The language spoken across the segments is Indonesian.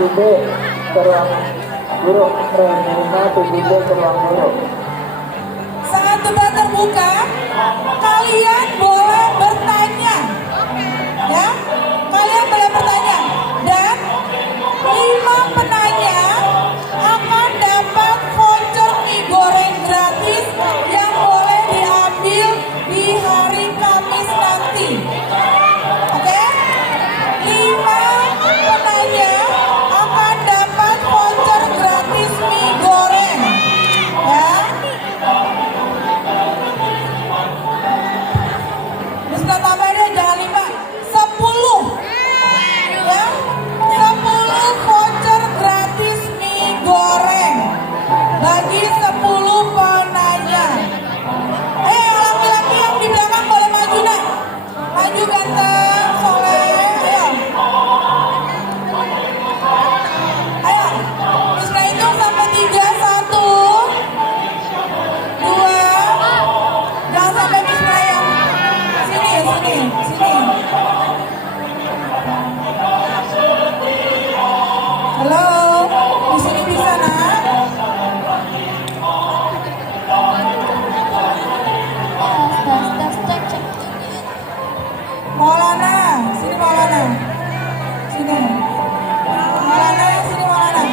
7B ke ruang guru. Menerima 7B ke ruang guru. Saat debat terbuka, kalian boleh bertanya, ya, kalian boleh bertanya, dan 5 penanya akan dapat voucher mie goreng gratis yang boleh diambil di hari Kamis nanti. Oke? 5 penanya akan dapat voucher gratis mie goreng, ya. Bisa tambahin jangan 5, 10, ya, 10 voucher gratis mie goreng bagi 10 penanya. Laki-laki yang di belakang boleh maju nak, maju ganteng, soleh, ayo, bisa hitung sampai 3, 1, 2, jangan sampai bismillah ya. Sini. Halo, di sini bisa nak? Maulana, sini Maulana. Sini. Maulana, sini Maulana.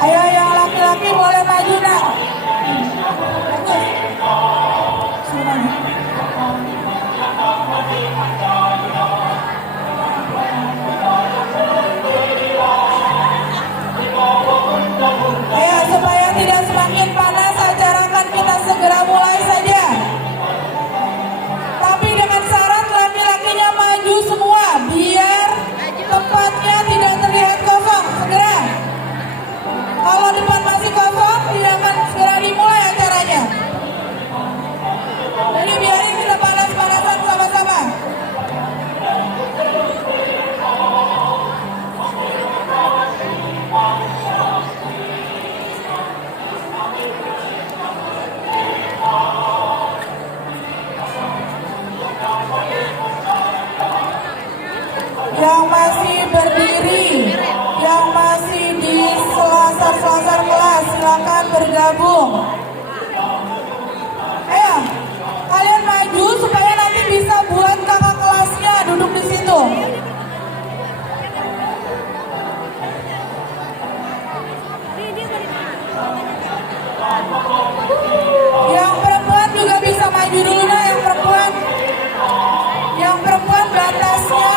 Ayo yang laki-laki boleh maju nak. Ayo supaya tidak semakin panas, acara akan kita segera mulai saja. Tapi dengan syarat laki-lakinya maju semua biar tempatnya tidak terlihat kosong. Segera. Kalau depan masih kosong, tidak akan segera dimulai acaranya. Jadi biarin kita panas-panasan sama-sama. Yang masih berdiri, yang masih di selasar-selasar kelas, silakan bergabung. Ayo, kalian maju supaya nanti bisa buat kakak kelasnya duduk di situ. Yang perempuan juga bisa maju dulu nah, yang perempuan. Yang perempuan batasnya.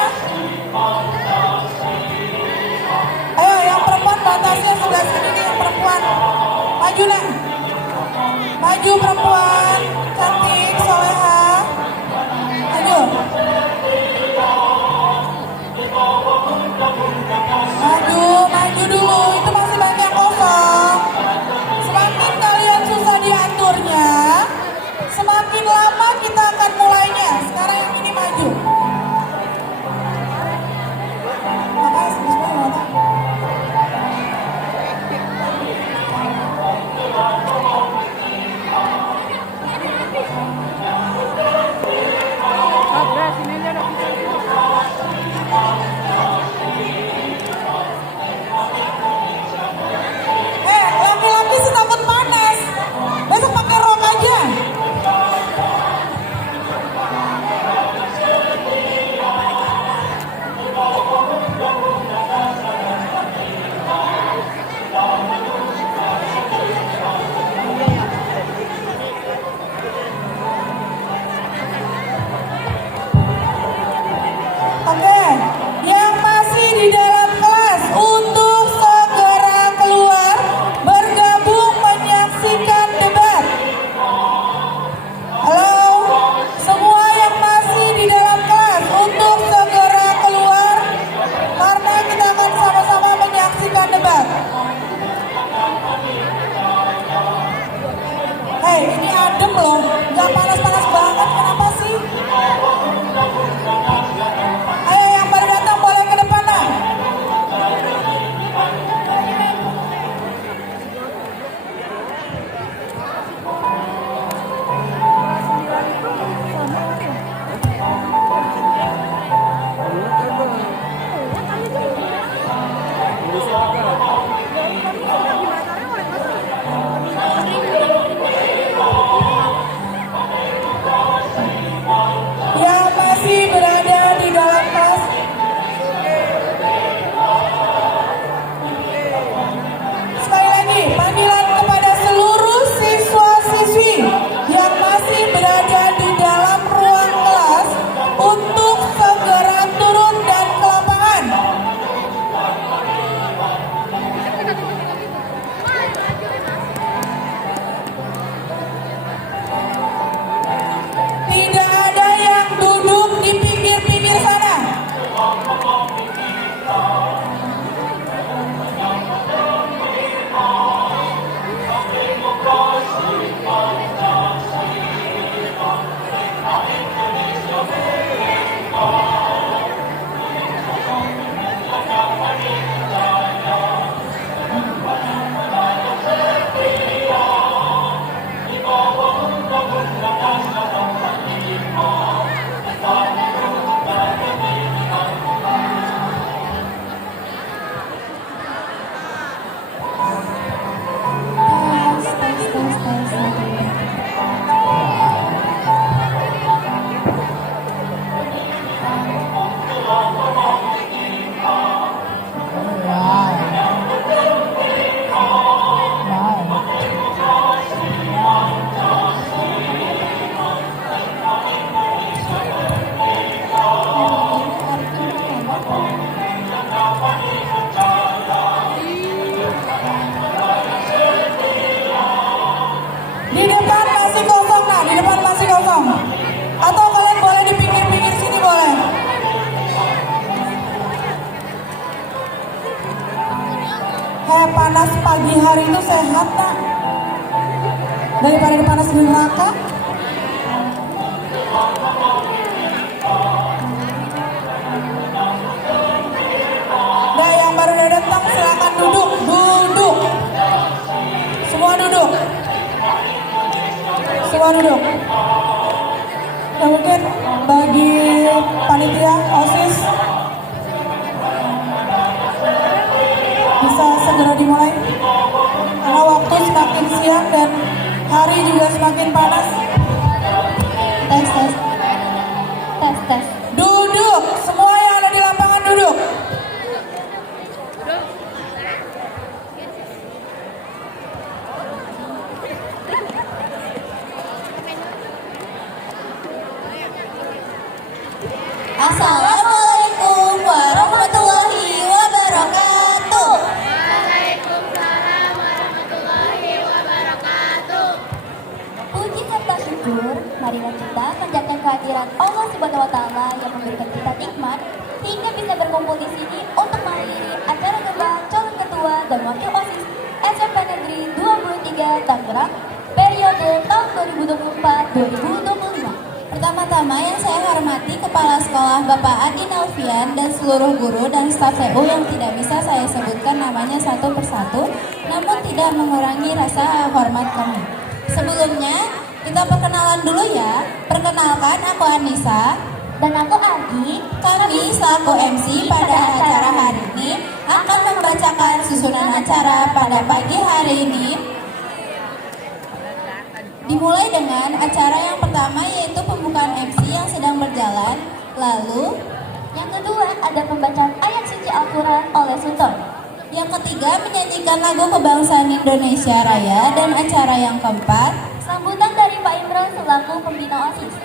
Ayo, yang perempuan batasnya sebelah sini nih, yang perempuan. Maju nah. Maju perempuan, cantik, soleha. Maju. Maju dulu, itu masih banyak yang kosong. Semakin kalian susah diaturnya, semakin lama kita akan mulainya. Sekarang yang ini maju. Makasih, bismillah. kayak panas pagi hari itu sehat nak daripada panas di neraka. Nah, yang baru datang silakan duduk, semua duduk, Ya, mungkin bagi panitia OSIS bisa segera dimulai karena waktu semakin siang dan hari juga semakin panas. Tes. Duduk, semua yang ada di lapangan duduk. Assalamualaikum warahmatullahi wabarakatuh. Waalaikumsalam warahmatullahi wabarakatuh. Puji serta syukur, marilah kita panjatkan kehadiran Allah Subhanahu wa Ta'ala yang memberikan kita nikmat hingga bisa berkumpul di sini untuk menghadiri acara debat calon ketua dan wakil OSIS SMP Negeri 23 Tangerang periode tahun 2024-2025. Pertama-tama yang saya hormati Kepala Sekolah Bapak Adi Alfian dan seluruh guru dan staf TU yang tidak bisa saya sebutkan namanya satu persatu, namun tidak mengurangi rasa hormat kami. Sebelumnya, kita perkenalan dulu ya. Perkenalkan, aku Anissa. Dan aku Agi. Kami selaku MC pada acara hari ini akan membacakan susunan acara pada pagi hari ini. Dimulai dengan acara yang pertama yaitu pembukaan MC yang sedang berjalan. Lalu, yang kedua ada pembacaan ayat suci Al-Quran oleh Sultan. Yang ketiga menyanyikan lagu kebangsaan Indonesia Raya. Dan acara yang keempat, sambutan dari Pak Imran selaku pembina OSIS.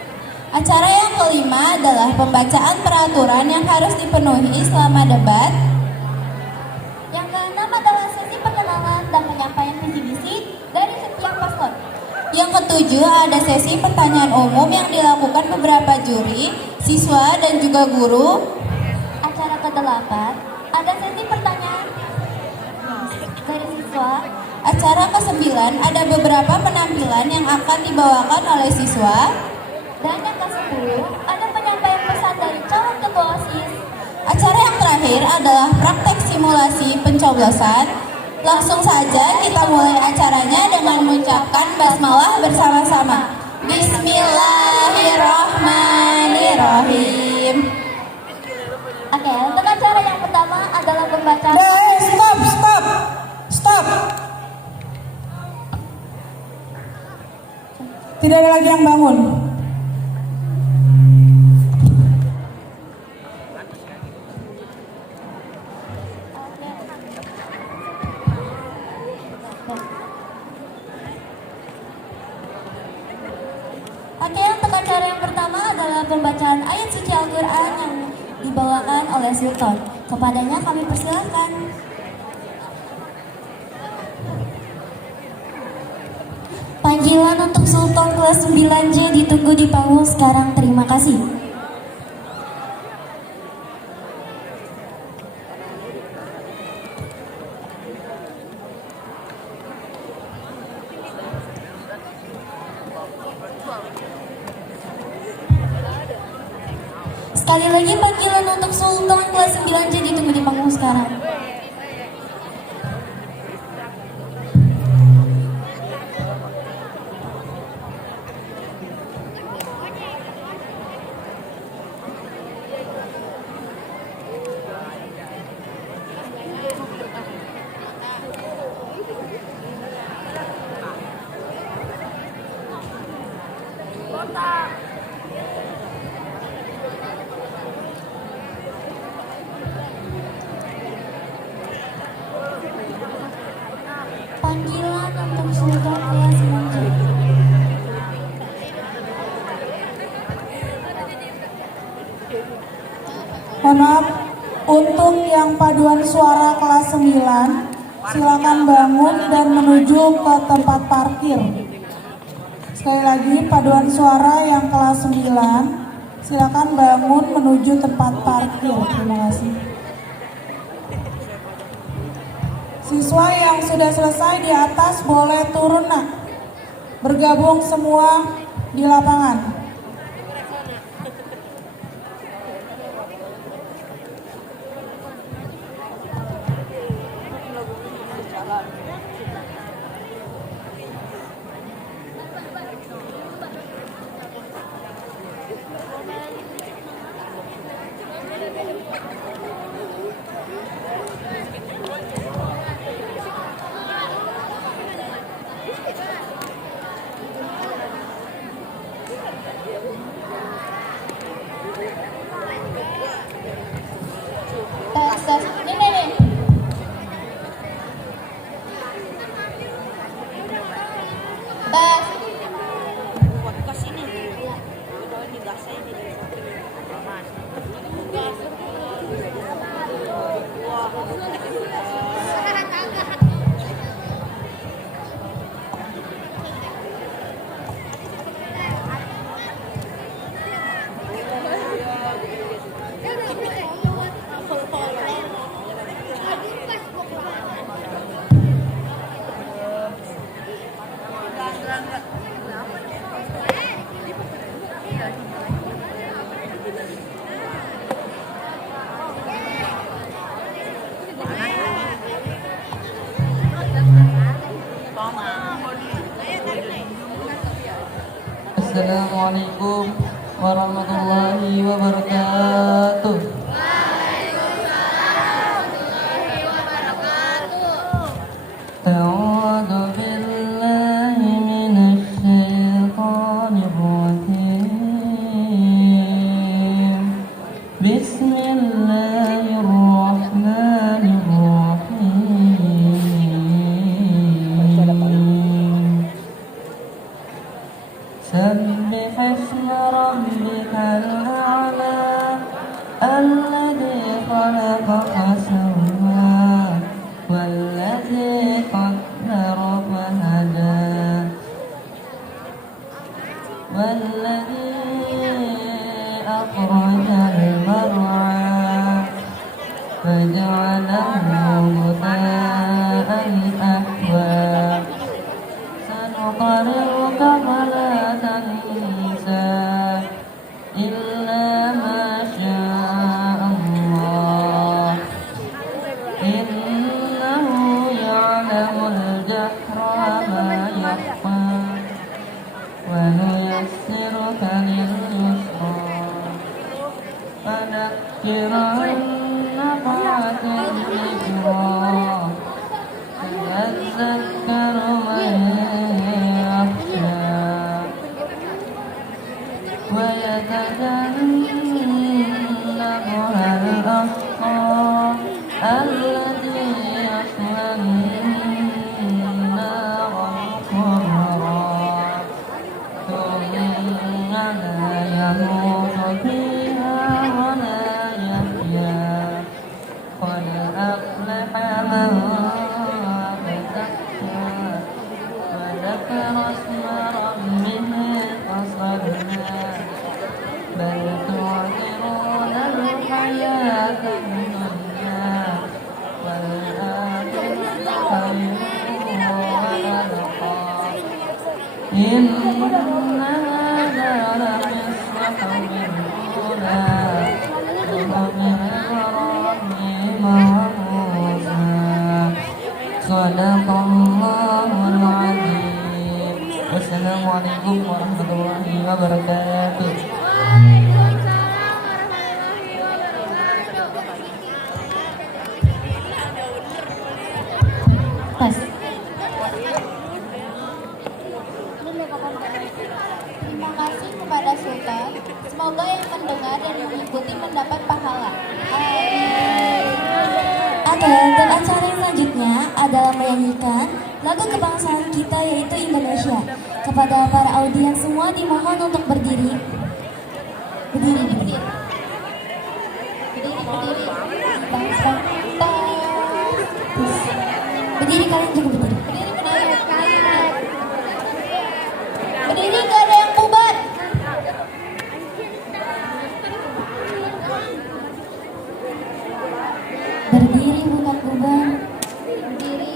Acara yang kelima adalah pembacaan peraturan yang harus dipenuhi selama debat. Yang keenam adalah sesi perkenalan dan penyampaian visi misi dari setiap paslon. Yang ketujuh ada sesi pertanyaan umum yang dilakukan beberapa juri, siswa dan juga guru. Acara kedelapan ada sesi pertanyaan dari siswa. Acara ke-9 ada beberapa penampilan yang akan dibawakan oleh siswa. Dan yang ke-10 ada penyampaian pesan dari calon ketua OSIS. Acara yang terakhir adalah praktek simulasi pencoblosan. Langsung saja kita mulai acaranya dengan mengucapkan basmalah bersama-sama. Bismillahirrahmanirrahim. Oke, untuk acara yang pertama adalah pembacaan. Stop. Tidak ada lagi yang bangun. Oke, untuk acara yang pertama adalah pembacaan ayat suci Al-Quran yang dibawakan oleh Sultan. Kepadanya kami persilahkan. Panggilan untuk Sultan kelas 9J ditunggu di panggung sekarang. Terima kasih. Sekali lagi panggilan untuk Sultan kelas 9J ditunggu di panggung sekarang. Panggilan untuk Sultan kelas 9J. Mohon maaf, untuk yang paduan suara kelas 9, silakan bangun dan menuju ke tempat parkir. Sekali lagi, paduan suara yang kelas 9, silakan bangun menuju tempat parkir. Terima kasih. Siswa yang sudah selesai di atas boleh turun nak. Bergabung semua di lapangan. Tes. Nih. Tes. Assalamualaikum warahmatullahi wabarakatuh. A'udzu billahi minasy syaithanir rajim. Bismillahirrahmanirrahim. سبح اسم ربك الأعلى الذي خلق فسوى والذي قدر فهدى والذي أخرج المرعى فجعله غثاء أحوى سنقرئك فلا تنسى إلا ما شاء الله إنه يعلم الجهر وما يخفى ونيسرك لليسرى فذكر إن نفعت الذكرى سيذكر من يخشى ويتجنبها الأشقى الذي يصلى النار الكبرى ثم لا يموت فيها ولا يحيا قد أفلح من تزكى وذكر اسم ربه فصلى بل تؤثرون الحياة الدنيا والآخرة خير وأبقى إن هذا لفي الصحف الأولى صحف إبراهيم وموسى صدق الله العظيم. Wassalamualaikum warahmatullahi wabarakatuh. Tes. Terima kasih kepada Sultan. Semoga yang mendengar dan mengikuti mendapat pahala. Oke, untuk acara yang selanjutnya adalah menyanyikan lagu kebangsaan kita yaitu Indonesia. Kepada para audiens semua dimohon untuk berdiri. Berdiri. Berdiri, kalian juga berdiri. Berdiri, gak ada yang bubar. Berdiri bukan bubar. Berdiri.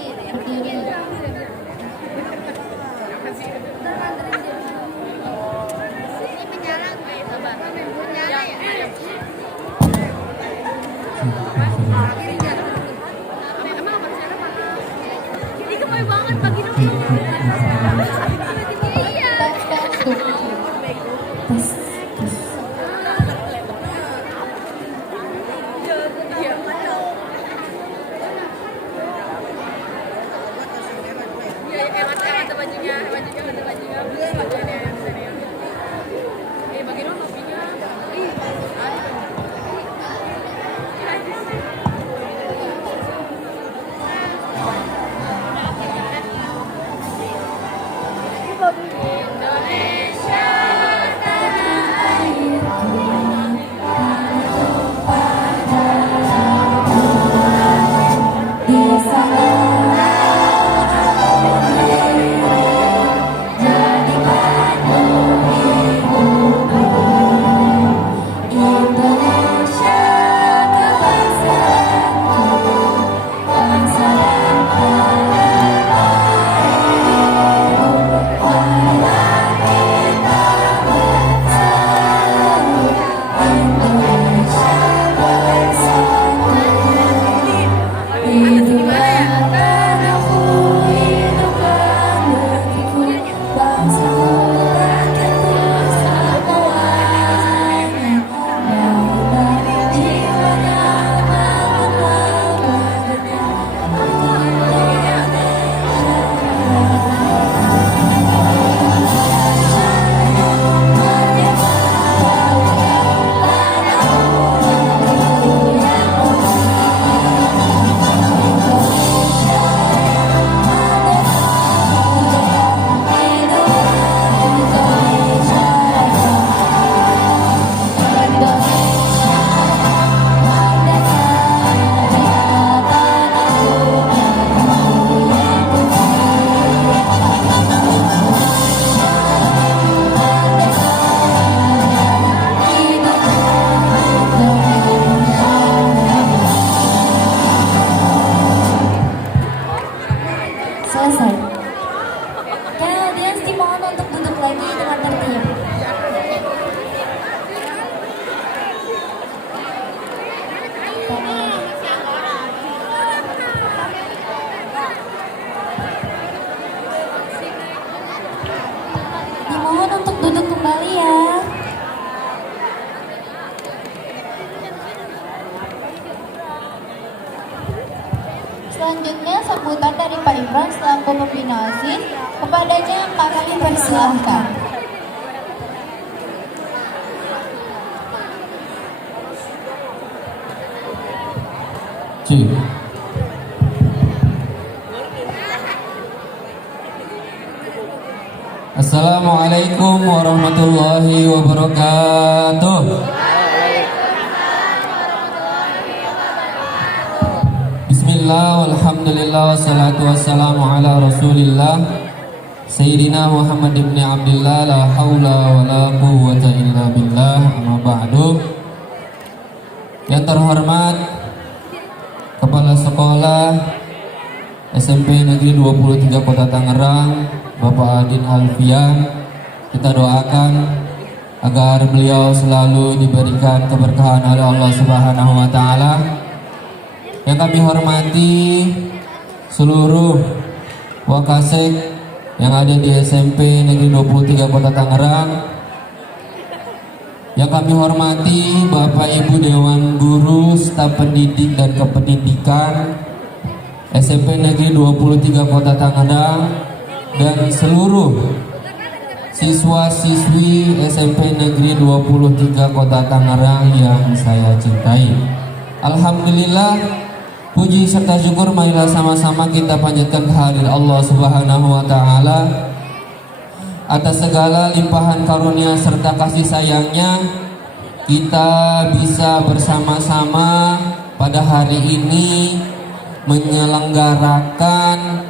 Selesai. Dan audiens dimohon untuk duduk lagi dengan tertib. Dimohon untuk duduk kembali ya. Selanjutnya sambutan dari Pak Imran selaku pembina OSIS. Kepadanya kami persilahkan. Assalamualaikum warahmatullahi wabarakatuh. Bismillah, alhamdulillah, wassalatu wassalamu ala rasulillah Sayyidina Muhammad ibn Abdullah, la hawla wa la quwwata illa billah, amma ba'du. Yang terhormat Kepala Sekolah SMP Negeri 23 Kota Tangerang, Bapak Adin Alfian, kita doakan agar beliau selalu diberikan keberkahan oleh Allah Subhanahu wa Ta'ala. Yang kami hormati seluruh Wakasek yang ada di SMP Negeri 23 Kota Tangerang. Yang kami hormati Bapak Ibu Dewan Guru, staf pendidik dan kependidikan SMP Negeri 23 Kota Tangerang dan seluruh siswa-siswi SMP Negeri 23 Kota Tangerang yang saya cintai. Alhamdulillah, puji serta syukur marilah sama-sama kita panjatkan kehadirat Allah Subhanahu wa Ta'ala atas segala limpahan karunia serta kasih sayangnya. Kita bisa bersama-sama pada hari ini menyelenggarakan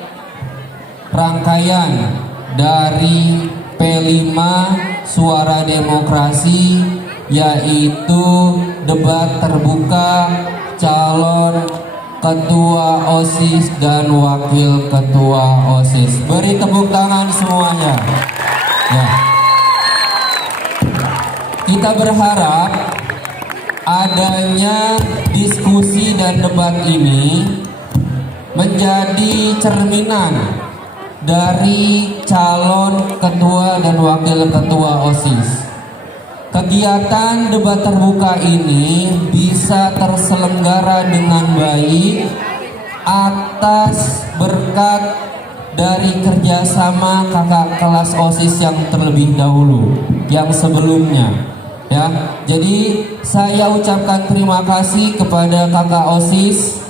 rangkaian dari P5 Suara Demokrasi, yaitu debat terbuka calon ketua OSIS dan wakil ketua OSIS. Beri tepuk tangan semuanya ya. Kita berharap adanya diskusi dan debat ini menjadi cerminan dari calon ketua dan wakil ketua OSIS. Kegiatan debat terbuka ini bisa terselenggara dengan baik atas berkat dari kerjasama kakak kelas OSIS yang terlebih dahulu, yang sebelumnya. Ya, jadi saya ucapkan terima kasih kepada kakak OSIS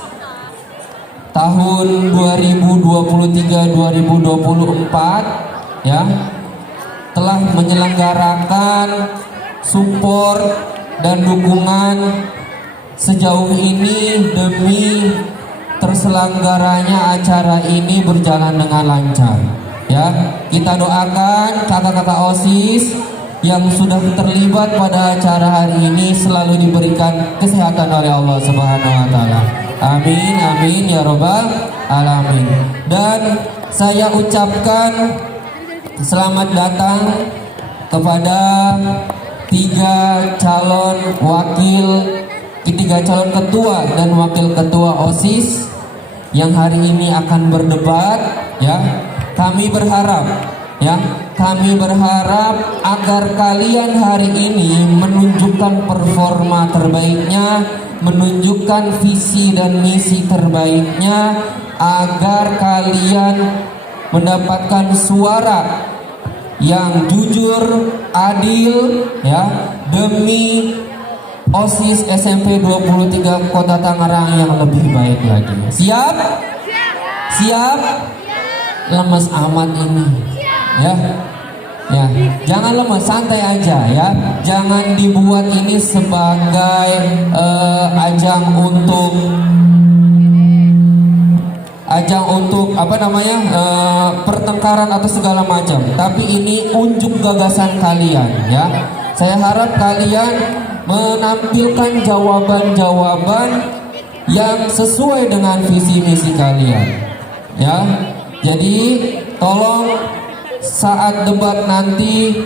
tahun 2023-2024 ya, telah menyelenggarakan support dan dukungan sejauh ini demi terselenggaranya acara ini berjalan dengan lancar. Ya, kita doakan kakak-kakak OSIS yang sudah terlibat pada acara hari ini selalu diberikan kesehatan oleh Allah Subhanahu wa taala. Amin amin ya robbal alamin. Dan saya ucapkan selamat datang kepada tiga calon ketua dan wakil ketua OSIS yang hari ini akan berdebat ya. Kami berharap agar kalian hari ini menunjukkan performa terbaiknya, menunjukkan visi dan misi terbaiknya agar kalian mendapatkan suara yang jujur, adil ya, demi OSIS SMP 23 Kota Tangerang yang lebih baik lagi. Siap? Siap? Lemes amat ini. Ya. Ya, jangan lemes, santai aja ya. Jangan dibuat ini sebagai ajang untuk pertengkaran atau segala macam, tapi ini unjuk gagasan kalian ya. Saya harap kalian menampilkan jawaban-jawaban yang sesuai dengan visi misi kalian ya. Jadi tolong saat debat nanti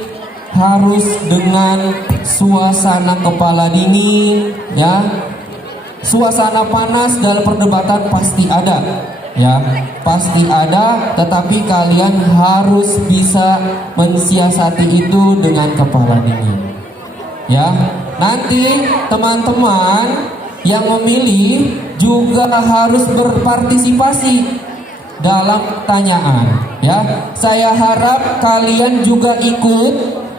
harus dengan suasana kepala dingin ya. Suasana panas dalam perdebatan pasti ada ya, pasti ada, tetapi kalian harus bisa mensiasati itu dengan kepala dingin ya. Nanti teman-teman yang memilih juga harus berpartisipasi dalam pertanyaan ya. Saya harap kalian juga ikut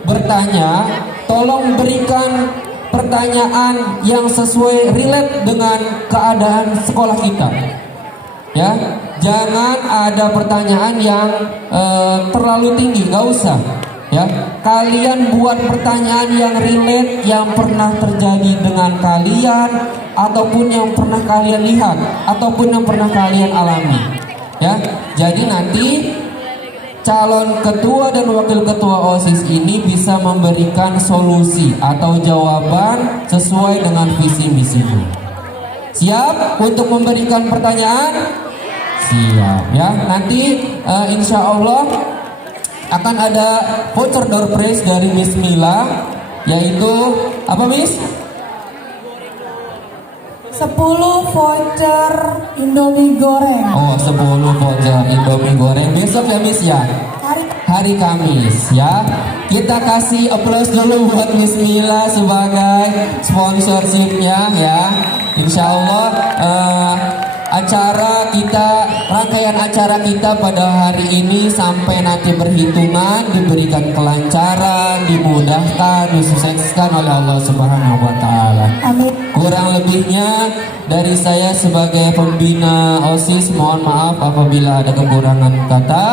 bertanya. Tolong berikan pertanyaan yang sesuai, relate dengan keadaan sekolah kita ya. Jangan ada pertanyaan yang terlalu tinggi, gak usah ya. Kalian buat pertanyaan yang relate, yang pernah terjadi dengan kalian, ataupun yang pernah kalian lihat, ataupun yang pernah kalian alami ya. Jadi nanti calon ketua dan wakil ketua OSIS ini bisa memberikan solusi atau jawaban sesuai dengan visi misinya. Siap untuk memberikan pertanyaan? Siap ya. Nanti insya Allah akan ada voucher door prize dari Miss Mila, yaitu apa Miss? 10 voucher Indomie goreng. Oh, 10 voucher Indomie goreng besok ya Miss ya. Hari Kamis ya. Kita kasih applause dulu buat Miss Mila sebagai sponsorshipnya ya. Insya Allah rangkaian acara kita pada hari ini sampai nanti berhitungan diberikan kelancaran, dimudahkan, disukseskan oleh Allah Subhanahu wa taala. Amin. Kurang lebihnya dari saya sebagai pembina OSIS mohon maaf apabila ada kekurangan kata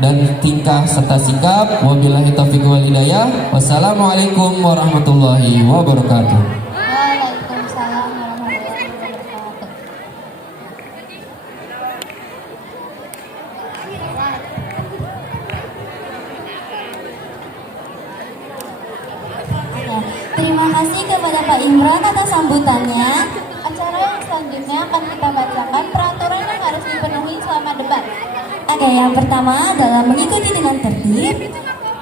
dan tingkah serta sikap. Wabillahi taufiq wal hidayah. Wassalamualaikum warahmatullahi wabarakatuh. Waalaikumsalam warahmatullahi wabarakatuh. Terima kasih kepada Pak Imran atas sambutannya. Acara yang selanjutnya akan kita bacakan peraturan yang harus dipenuhi selama debat. Oke, yang pertama adalah mengikuti dengan tertib.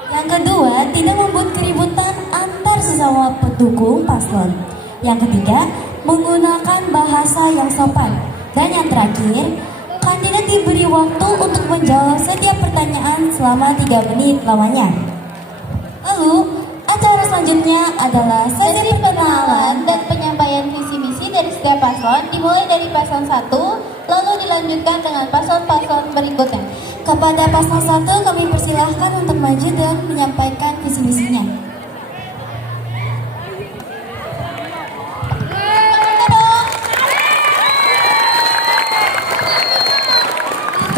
Yang kedua, tidak membuat keributan antar sesama pendukung paslon. Yang ketiga, menggunakan bahasa yang sopan. Dan yang terakhir, kandidat diberi waktu untuk menjawab setiap pertanyaan selama 3 menit lamanya. Lalu, acara selanjutnya adalah sesi perkenalan dan penyampaian visi misi dari setiap paslon, dimulai dari paslon 1, lalu dilanjutkan dengan paslon-paslon berikutnya. Kepada paslon 1 kami persilahkan untuk maju dan menyampaikan visi misinya.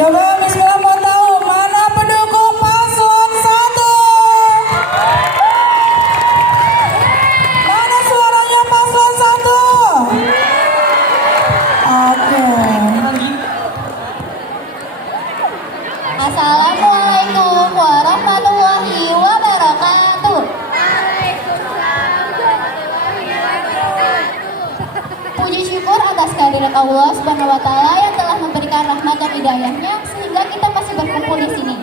Coba Bismillah mau tahu mana pendukung paslon 1? Mana suaranya paslon 1? Oke. Assalamualaikum warahmatullahi wabarakatuh. Waalaikumsalam warahmatullahi wabarakatuh. Puji syukur atas kehadirat Allah Subhanahu wa taala yang telah memberikan rahmat dan hidayahnya sehingga kita masih berkumpul di sini.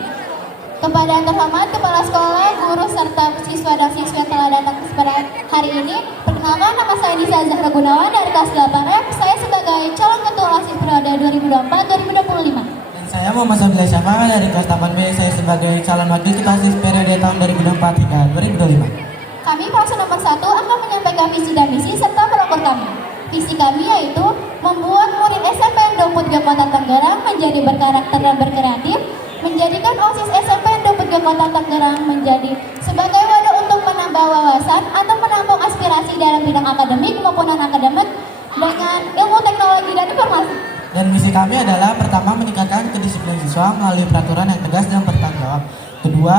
Kepada yang terhormat kepala sekolah, guru serta siswa dan siswi yang telah datang pada hari ini, perkenalkan nama saya Nisa Zahra Gunawan dari kelas 8F. Saya sebagai calon ketua OSIS periode 2024-2025. Dan saya Muhammad Sabila Syafaa dari kelas 8B. Saya sebagai calon wakil ketua OSIS periode tahun 2024 hingga 2025. Kami paslon nomor 1 akan menyampaikan visi dan misi serta program kami. Visi kami yaitu membuat murid SMPN 23 Kota Tangerang menjadi berkarakter dan berkreatif, menjadikan OSIS SMPN 23 Kota Tangerang menjadi sebagai wadah untuk menambah wawasan atau menampung aspirasi dalam bidang akademik maupun non-akademik dengan ilmu teknologi dan informasi. Dan misi kami adalah pertama meningkatkan kedisiplinan siswa melalui peraturan yang tegas dan bertanggung jawab. Kedua,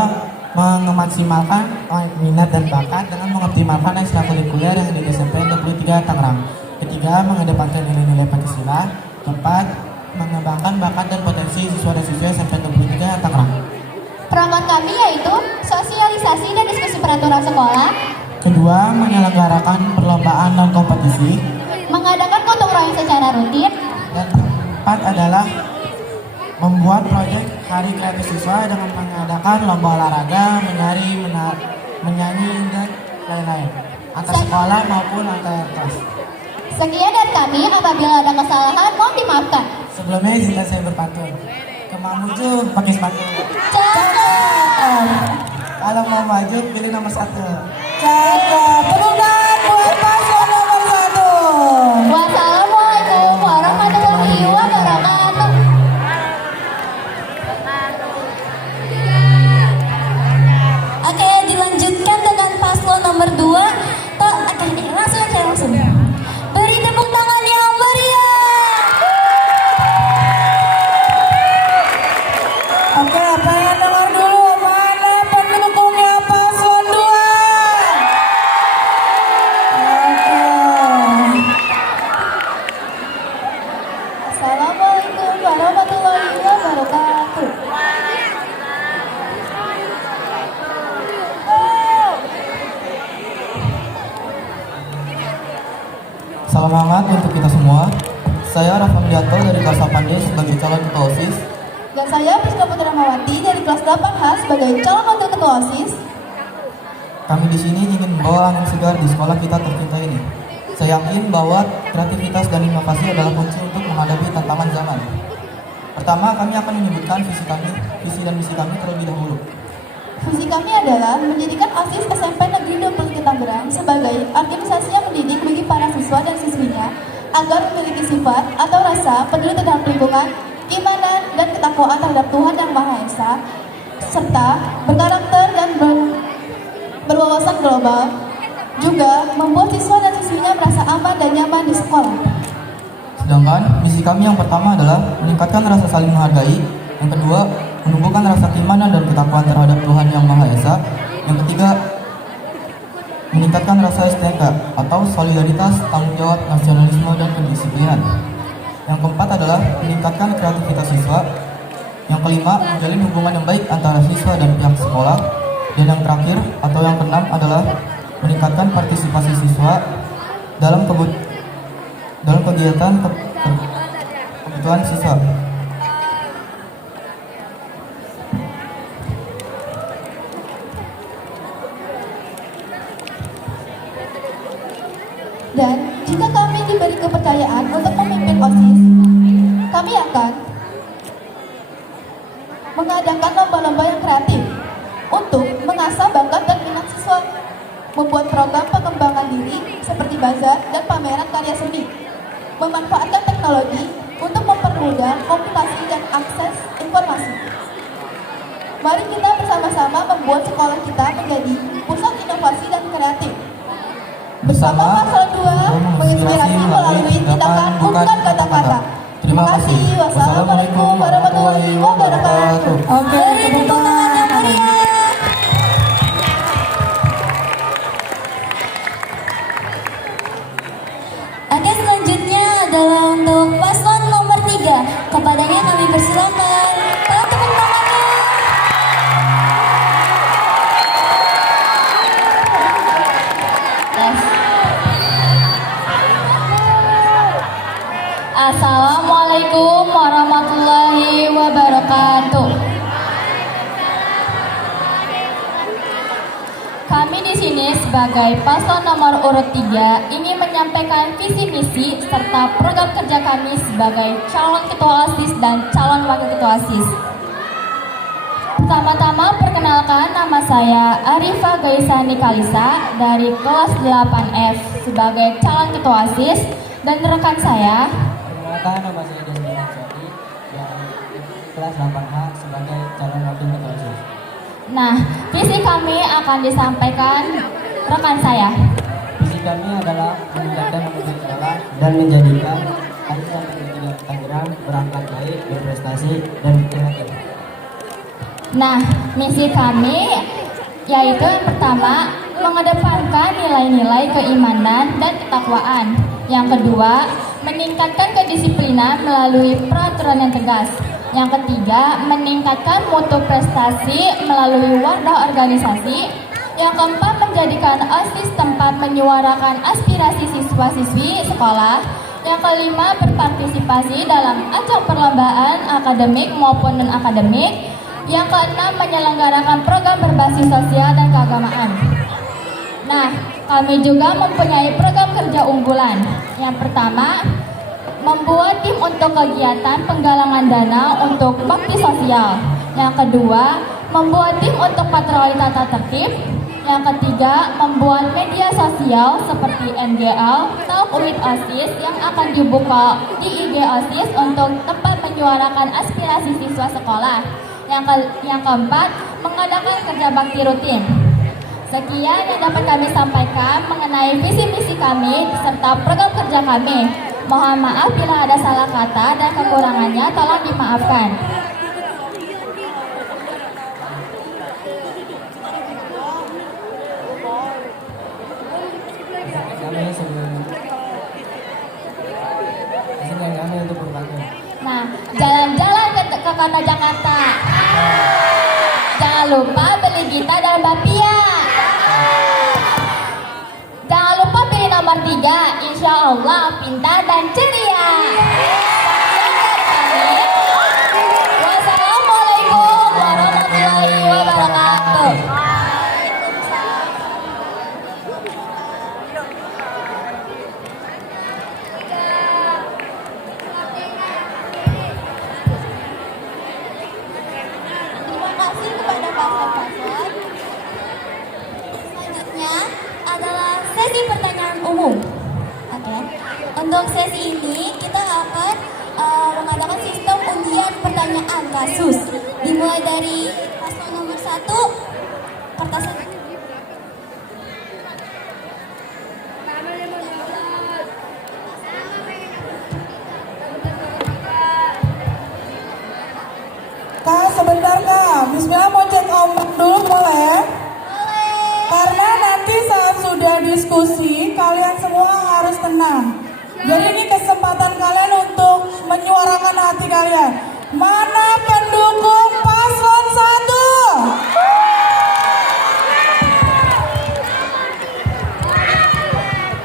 memaksimalkan minat dan bakat dengan mengoptimalkan ekstrakurikuler yang ada di SMPN 23 Tangerang. Ketiga, mengedepankan nilai-nilai Pancasila. Keempat, mengembangkan bakat dan potensi siswa dan siswi SMPN 23 Tangerang. Program kami yaitu sosialisasi dan diskusi peraturan sekolah, Kedua, menyelenggarakan perlombaan non kompetisi. mengadakan gotong royong secara rutin, Dan keempat adalah membuat proyek Hari Kreatif Siswa dengan mengadakan lomba olahraga, menyanyi, dan lain-lain antar sekolah maupun antar kelas. Sekian dari kami, apabila ada kesalahan mohon dimaafkan. Sebelumnya izinkan saya berpantun. Kemamuju pakai sepatu. Cakep. Kalau mau maju pilih nomor 1. Cakep. Tepuk tangan buat paslon nomor 1. Wassalamualaikum warahmatullahi wabarakatuh. Oke, dilanjutkan dengan paslon nomor 2. Langsung. Beri tepuk tangan yang meriah. Oke, pengen dengar dulu mana pendukungnya paslon 2. Oke. Assalamualaikum warahmatullahi wabarakatuh. Salam hangat untuk kita semua. Saya Rafa Widianto dari kelas 8D sebagai calon ketua OSIS. Dan saya Prisca Putri Rahmawati dari kelas 8H sebagai calon wakil ketua OSIS. Kami di sini ingin membawa angin segar di sekolah kita tercinta ini. Saya yakin bahwa kreativitas dan inovasi adalah kunci untuk menghadapi tantangan zaman. Pertama, kami akan menyebutkan visi dan misi kami terlebih dahulu. Visi kami adalah menjadikan OSIS SMP Negeri 23 Tangerang sebagai organisasi yang mendidik bagi para siswa dan siswinya agar memiliki sifat atau rasa peduli terhadap lingkungan, keimanan, dan ketakwaan terhadap Tuhan Yang Maha Esa, serta berkarakter dan berwawasan global, juga membuat siswa dan siswinya merasa aman dan nyaman di sekolah. Sedangkan misi kami yang pertama adalah meningkatkan rasa saling menghargai. Yang kedua, menumbuhkan rasa keimanan dan ketakwaan terhadap Tuhan Yang Maha Esa. Yang ketiga, meningkatkan rasa STNK atau solidaritas, tanggung jawab, nasionalisme, dan kedisiplinan. Yang keempat adalah meningkatkan kreativitas siswa. Yang kelima, menjalin hubungan yang baik antara siswa dan pihak sekolah. Dan yang terakhir atau yang keenam adalah meningkatkan partisipasi siswa dalam kegiatan kebutuhan siswa. Dan kami akan mengadakan lomba-lomba yang kreatif untuk mengasah bakat dan minat siswa, membuat program pengembangan diri seperti bazar dan pameran karya seni, memanfaatkan teknologi untuk mempermudah komunikasi dan akses informasi. Mari kita bersama-sama membuat sekolah kita menjadi pusat inovasi dan kreatif. Bersama Paslon 2 menginspirasi melalui tindakan bukan kata-kata. Terima kasih. Wassalamualaikum warahmatullahi wabarakatuh. Oke, tepuk tangan. Oke, selanjutnya adalah untuk paslon nomor 3. Kepadanya kami persilakan. Tolong tepuk tangannya. Yes. Assalamualaikum warahmatullahi wabarakatuh. Kami di sini sebagai paslon nomor urut 3 ingin menyampaikan visi misi serta program kerja kami sebagai calon ketua OSIS dan calon wakil ketua OSIS. Pertama-tama perkenalkan, nama saya Arifah Gaisani Kalisa dari kelas 8F sebagai calon ketua OSIS, dan rekan saya Perkenalkan, nama saya Deni Mansuri dari kelas 8H sebagai calon wakil ketua OSIS. Nah, visi kami akan disampaikan rekan saya. Visi kami adalah meningkatkan mutu sekolah dan menjadikan Alisan Negeri Tangerang berangkat baik, berprestasi, dan kreatif. Nah, misi kami yaitu yang pertama, mengedepankan nilai-nilai keimanan dan ketakwaan. Yang kedua, meningkatkan kedisiplinan melalui peraturan yang tegas. Yang ketiga, meningkatkan mutu prestasi melalui wadah organisasi. Yang keempat, menjadikan OSIS tempat menyuarakan aspirasi siswa-siswi sekolah. Yang kelima, berpartisipasi dalam ajang perlombaan akademik maupun non-akademik. Yang keenam, menyelenggarakan program berbasis sosial dan keagamaan. Nah, kami juga mempunyai program kerja unggulan. Yang pertama, membuat tim untuk kegiatan penggalangan dana untuk bakti sosial. Yang kedua, membuat tim untuk patroli tata tertib. Yang ketiga, membuat media sosial seperti NGL, Talk with OSIS yang akan dibuka di IG OSIS untuk tempat menyuarakan aspirasi siswa sekolah. Yang keempat, mengadakan kerja bakti rutin. Sekian yang dapat kami sampaikan mengenai visi misi kami serta program kerja kami. Mohon maaf bila ada salah kata dan kekurangannya, tolong dimaafkan. Kami untuk berbantu. Nah, jalan-jalan ke kota Jakarta. Jangan lupa beli Gita dan Bapia. Jangan lupa pilih nomor 3. Insya Allah pintar dan ceria. Wassalamualaikum warahmatullahi wabarakatuh. Terima kasih kepada paslon-paslon. Selanjutnya adalah sesi pertanyaan umum. Oke. Untuk sesi ini kita akan mengadakan sistem undian pertanyaan kasus. Dimulai dari paslon nomor 1, kertas. Kak, sebentar Kak. Bismillah, mau cek ombak dulu boleh? Karena nanti saat sudah diskusi, kalian semua harus tenang. Jadi ini kesempatan kalian untuk menyuarakan hati kalian. Mana pendukung paslon 1?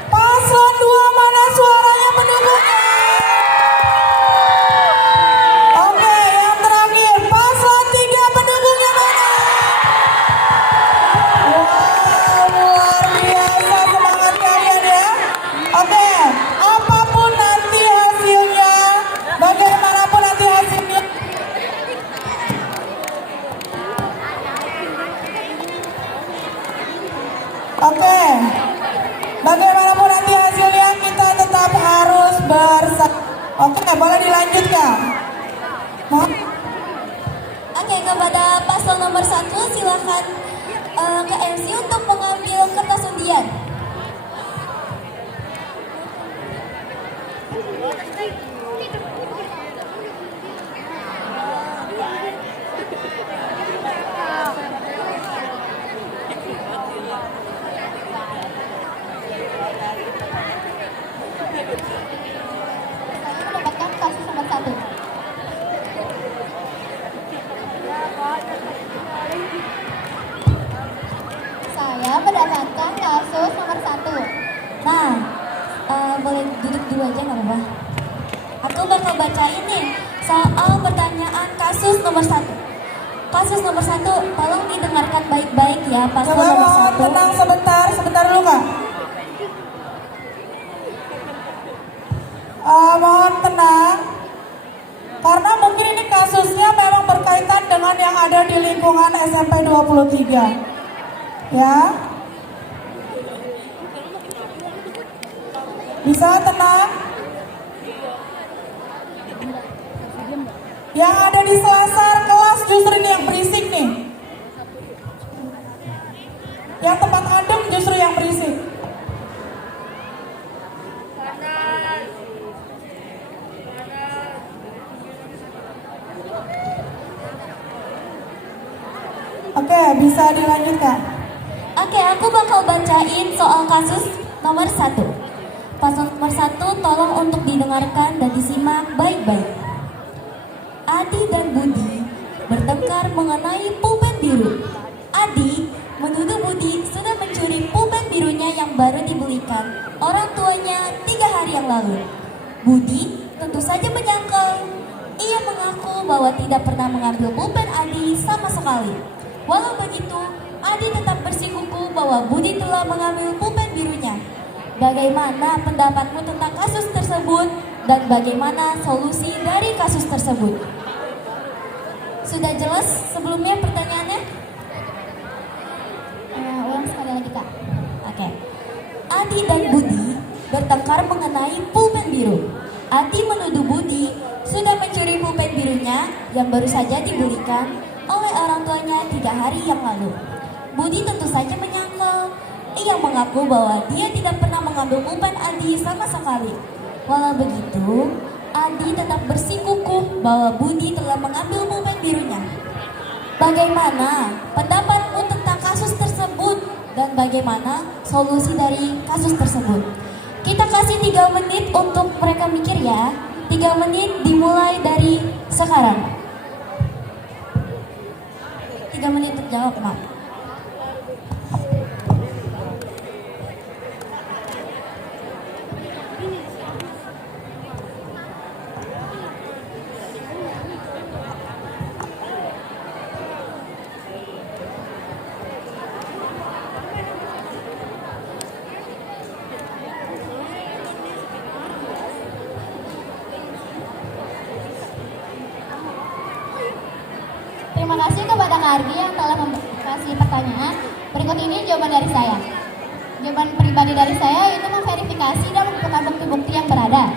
Paslon 2 mana suaranya pendukungnya? Oke, yang terakhir paslon 3 pendukungnya mana? Wow, luar biasa semangat kalian ya. Oke, apapun nanti hasilnya, bagaimanapun dilanjutkan? Mohon. Oke, kepada paslon nomor 1 silakan ke MC untuk mengambil kertas undian. Saya mendapatkan kasus nomor 1. Saya mendapatkan kasus nomor 1. Nah, boleh duduk dulu aja nggak apa-apa. Aku bakal bacain nih soal pertanyaan kasus nomor 1. Kasus nomor 1, tolong didengarkan baik-baik ya paslon Coba nomor mohon 1. tenang sebentar dulu Kak. Mohon tenang, karena mungkin ini kasusnya memang berkaitan dengan yang ada di lingkungan SMP 23. Ya, bisa tenang. Yang ada di selasar kelas justru ini yang berisik nih. Yang tempat adem justru yang berisik. Oke, bisa dilanjutkan. Oke, aku bakal bacain soal kasus nomor 1. Paslon nomor 1, tolong untuk didengarkan dan disimak baik-baik. Adi dan Budi bertengkar mengenai pulpen biru. Adi menuduh Budi sudah mencuri pulpen birunya yang baru dibelikan orang tuanya 3 hari yang lalu. Budi tentu saja menyangkal. Ia mengaku bahwa tidak pernah mengambil pulpen Adi sama sekali. Walau begitu, Adi tetap bersikukuh bahwa Budi telah mengambil pulpen birunya. Bagaimana pendapatmu tentang kasus tersebut dan bagaimana solusi dari kasus tersebut? Sudah jelas sebelumnya pertanyaannya? Ulang sekali lagi Kak. Oke. Adi dan Budi bertengkar mengenai pulpen biru. Adi menuduh Budi sudah mencuri pulpen birunya yang baru saja dibelikan oleh orang tuanya 3 hari yang lalu. Budi tentu saja menyangkal. Ia mengaku bahwa dia tidak pernah mengambil pulpen Adi sama sekali. Walau begitu, Adi tetap bersikukuh bahwa Budi telah mengambil pulpen birunya. Bagaimana pendapatmu tentang kasus tersebut dan bagaimana solusi dari kasus tersebut? Kita kasih 3 menit untuk mereka mikir ya. 3 menit dimulai dari sekarang. 3 menit untuk jawab, Mak. Terima kasih kepada Kak Ardi yang telah kasih pertanyaan. Berikut ini jawaban dari saya. Jawaban pribadi dari saya yaitu memverifikasi dan mengumpulkan bukti-bukti yang berada.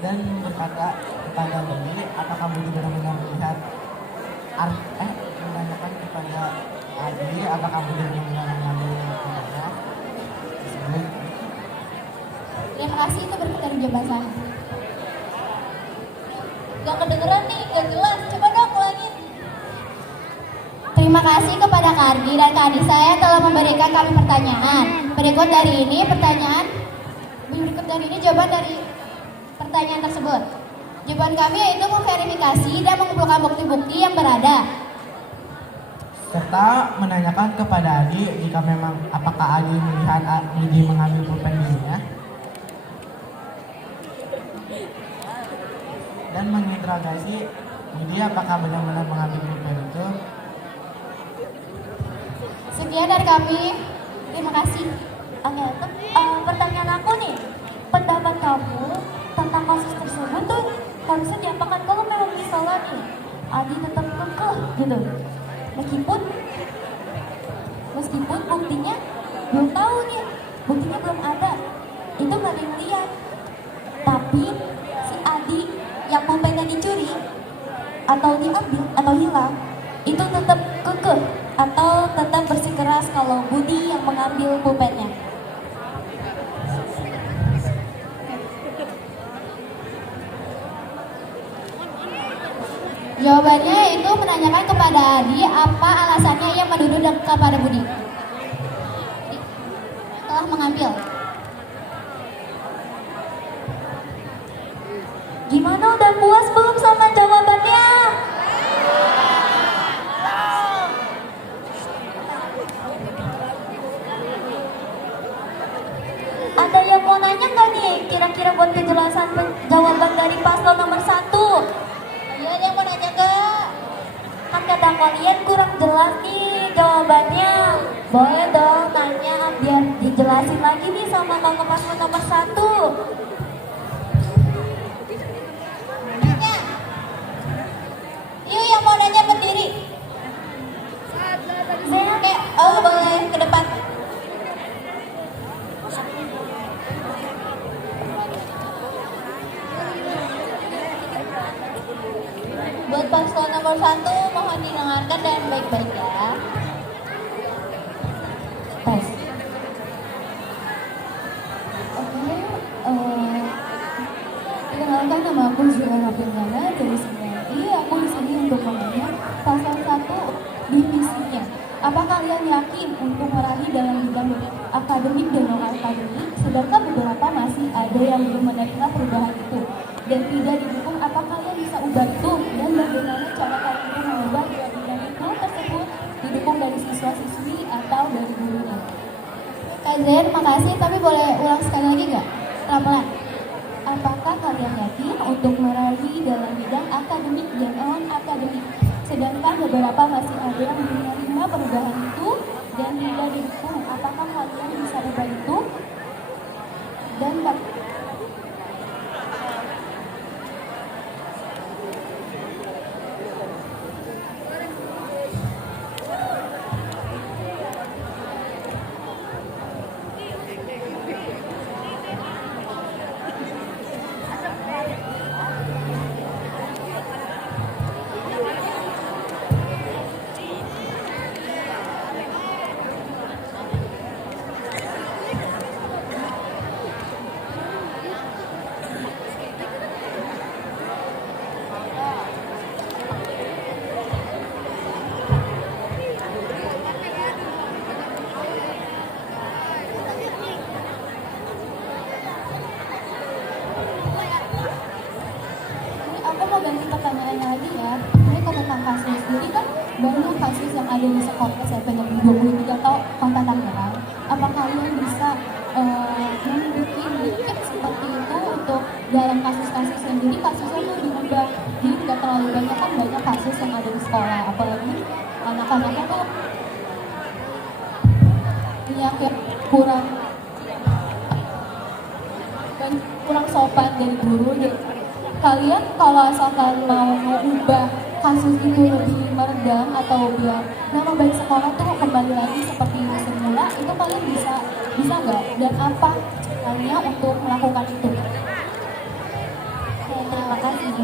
Dan berkata kepada Budi, apakah Budi benar-benar melihat menanyakan kepada Adi apakah Budi benar-benar mengambil pulpennya tersebut. Terima kasih, itu berikut dari jawaban saya. Gak kedengeran nih, gak jelas. Coba dong ulangin. Terima kasih kepada Kak Ardi dan Kak Adi saya telah memberikan kami pertanyaan. Berikut dari ini jawaban dari pertanyaan tersebut. Jawaban kami yaitu memverifikasi dan mengumpulkan bukti-bukti yang berada. Serta menanyakan kepada Adi jika memang apakah Adi melihat Adi mengambil pulpen birunya. Dan menginterogasi Budi apakah benar-benar mengambil pulpen itu. Sekian dari kami. Terima kasih. Oke, pertanyaan aku nih. Pendapat kamu tentang kasus tersebut tuh harusnya diapakan kalau memang misalnya nih Adi tetap kekeh gitu. Meskipun buktinya belum tahu nih, buktinya belum ada. Itu nggak ada yang lihat. atau diambil atau hilang, itu tetap kekeh atau tetap bersikeras kalau Budi yang mengambil pulpennya? Jawabannya itu menanyakan kepada Adi apa alasannya ia menuduh kepada Budi telah mengambil. Gimana, udah puas belum sama jawabannya? Ada yang mau nanya nggak nih? Kira-kira buat kejelasan jawaban dari paslon nomor 1. Ayo, ada yang mau nanya nggak? Kan kata kalian kurang jelas nih jawabannya. Boleh dong nanya biar dijelasin lagi nih sama kakak paslon nomor 1. Nanya. Yuk yang mau nanya berdiri. Oke, oh boleh ke depan. Buat paslon nomor 1 mohon didengarkan dan baik-baik ya. Tes. Oke, perkenalkan nama aku Zura Rabiana dari Semanggi. Aku di sini untuk menanya paslon 1 divisinya. Apa kalian yakin untuk meraih dalam bidang akademik dan non akademik, sedangkan beberapa masih ada yang belum menerima perubahan itu dan tidak didukung? Apa kalian bisa bantu dan bagaimana cara kalian itu mengubah dua bidang itu tersebut didukung dari siswa-siswi atau dari gurunya? Kak Zen, makasih, tapi boleh ulang sekali lagi nggak? Pelan-pelan. Apakah kalian yakin untuk meraih dalam bidang akademik dan non akademik, sedangkan beberapa masih ada yang belum menerima perubahan itu dan tidak didukung? Apakah kalian bisa ubah itu dan ganti pertanyaan lagi ya. Ini kalau tentang kasus, jadi kan banyak kasus yang ada di sekolah SMP Negeri 23 atau Kota Tangerang. Apa kalian bisa membuat dikit seperti itu untuk dalam kasus-kasus yang jadi kasusnya tuh diubah, jadi tidak terlalu banyak, kan banyak kasus yang ada di sekolah, apalagi anak-anaknya tuh yang kurang sopan dari guru. Jadi kalian kalau asalkan mau mengubah kasus itu lebih meredam atau biar nama baik sekolah tuh kembali lagi seperti semula, itu kalian bisa nggak? Dan apa caranya untuk melakukan itu? Terima kasih.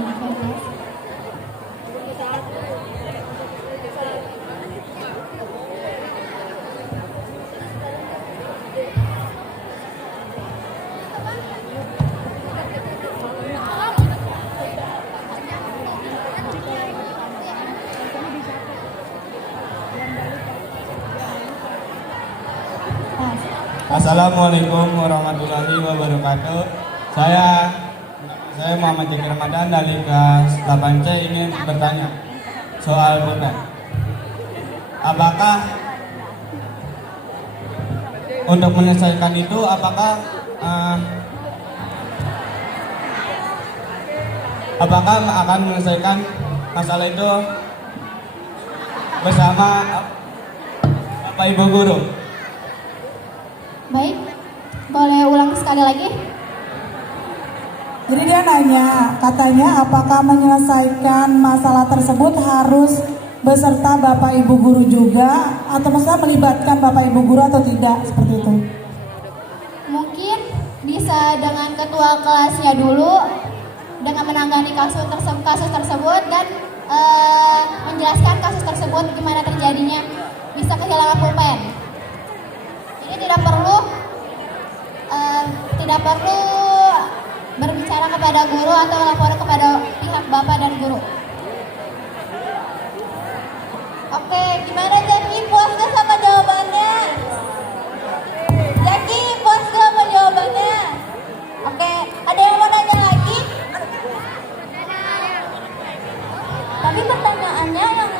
Assalamualaikum warahmatullahi wabarakatuh. Saya Muhammad Jaki Ramadan dari kelas 8C ingin bertanya soal pulpen. Apakah untuk menyelesaikan itu apakah akan menyelesaikan masalah itu bersama Bapak Ibu Guru? Baik, boleh ulang sekali lagi? Jadi dia nanya, katanya apakah menyelesaikan masalah tersebut harus beserta Bapak Ibu Guru juga, atau maksudnya melibatkan Bapak Ibu Guru atau tidak, seperti itu. Mungkin bisa dengan ketua kelasnya dulu dengan menangani kasus tersebut, dan menjelaskan kasus tersebut gimana terjadinya bisa kehilangan pulpen. Ini tidak perlu berbicara kepada guru atau lapor kepada pihak bapak dan guru. Oke, gimana Jaki? Puas gak sama jawabannya? Jaki, puas gak sama jawabannya? Oke, ada yang mau nanya lagi? Tapi pertanyaannya yang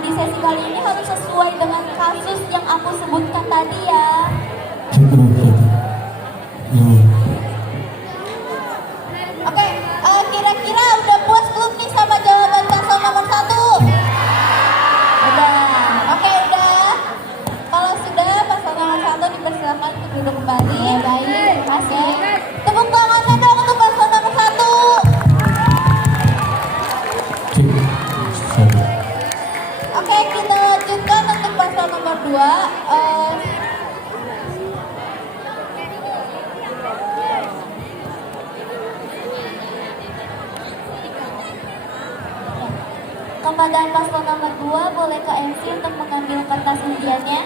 di sesi kali ini harus sesuai dengan kasus yang aku sebutkan tadi ya. Oke, kira-kira udah puas belum nih sama jawaban paslon nomor 1? Udah, oke udah. Kalau sudah, paslon nomor 1 dipersilakan untuk duduk kembali. Baik, terima kasih. Tepuk tangannya dong untuk paslon nomor 1. Oke, kita lanjutkan untuk paslon nomor 2. Kepada paslon nomor 2, boleh ke MC untuk mengambil kertas ujiannya.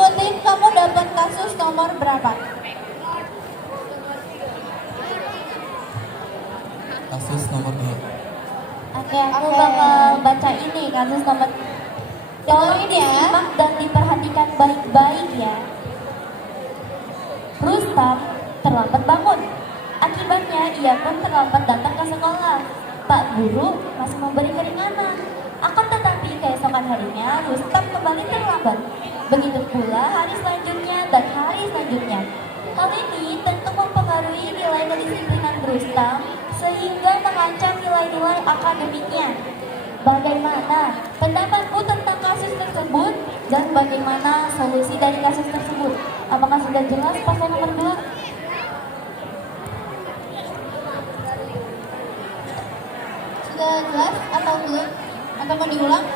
Putin, kamu dapat kasus nomor berapa? Kasus nomor 2. Oke, aku bakal baca ini kasus nomor. Tolong disimak dan diperhatikan baik-baik ya. Rustam terlambat bangun. Akibatnya ia pun terlambat datang ke sekolah. Pak guru masih memberi keringanan. Akan tetapi keesokan harinya Rustam kembali terlambat. Begitu pula hari selanjutnya dan hari selanjutnya. Hal ini tentu mempengaruhi nilai kedisiplinan Rustam sehingga mengancam nilai-nilai akademiknya. Bagaimana pendapatmu tentang kasus tersebut dan bagaimana solusi dari kasus tersebut? Apakah sudah jelas paslon nomor 2? Sudah jelas atau belum? Atau mau diulang?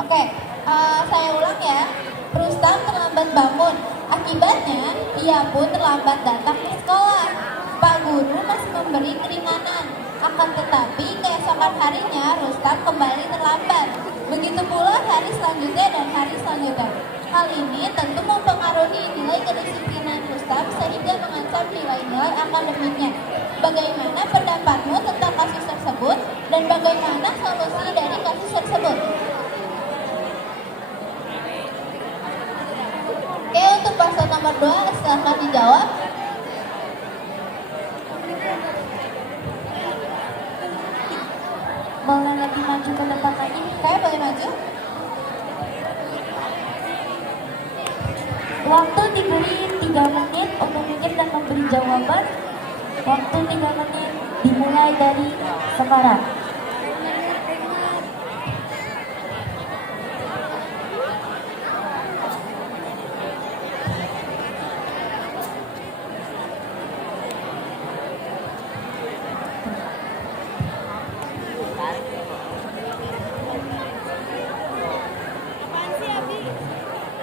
Oke, saya ulang ya. Rustam terlambat bangun. Akibatnya, ia pun terlambat datang ke sekolah. Pak guru masih memberi keringanan. Akan tetapi, keesokan harinya, Rustam kembali terlambat. Begitu pula hari selanjutnya dan hari selanjutnya. Hal ini tentu mempengaruhi nilai kedisiplinan Rustam sehingga mengancam nilai-nilai akademiknya. Bagaimana pendapatmu tentang kasus tersebut dan bagaimana solusi dari kasus tersebut? Oke, untuk paslon nomor 2 silahkan dijawab. Boleh lebih maju ke depan lagi? Saya boleh maju? Waktu diberi 3 menit untuk mikir dan memberi jawaban. Waktu 3 menit dimulai dari sekarang.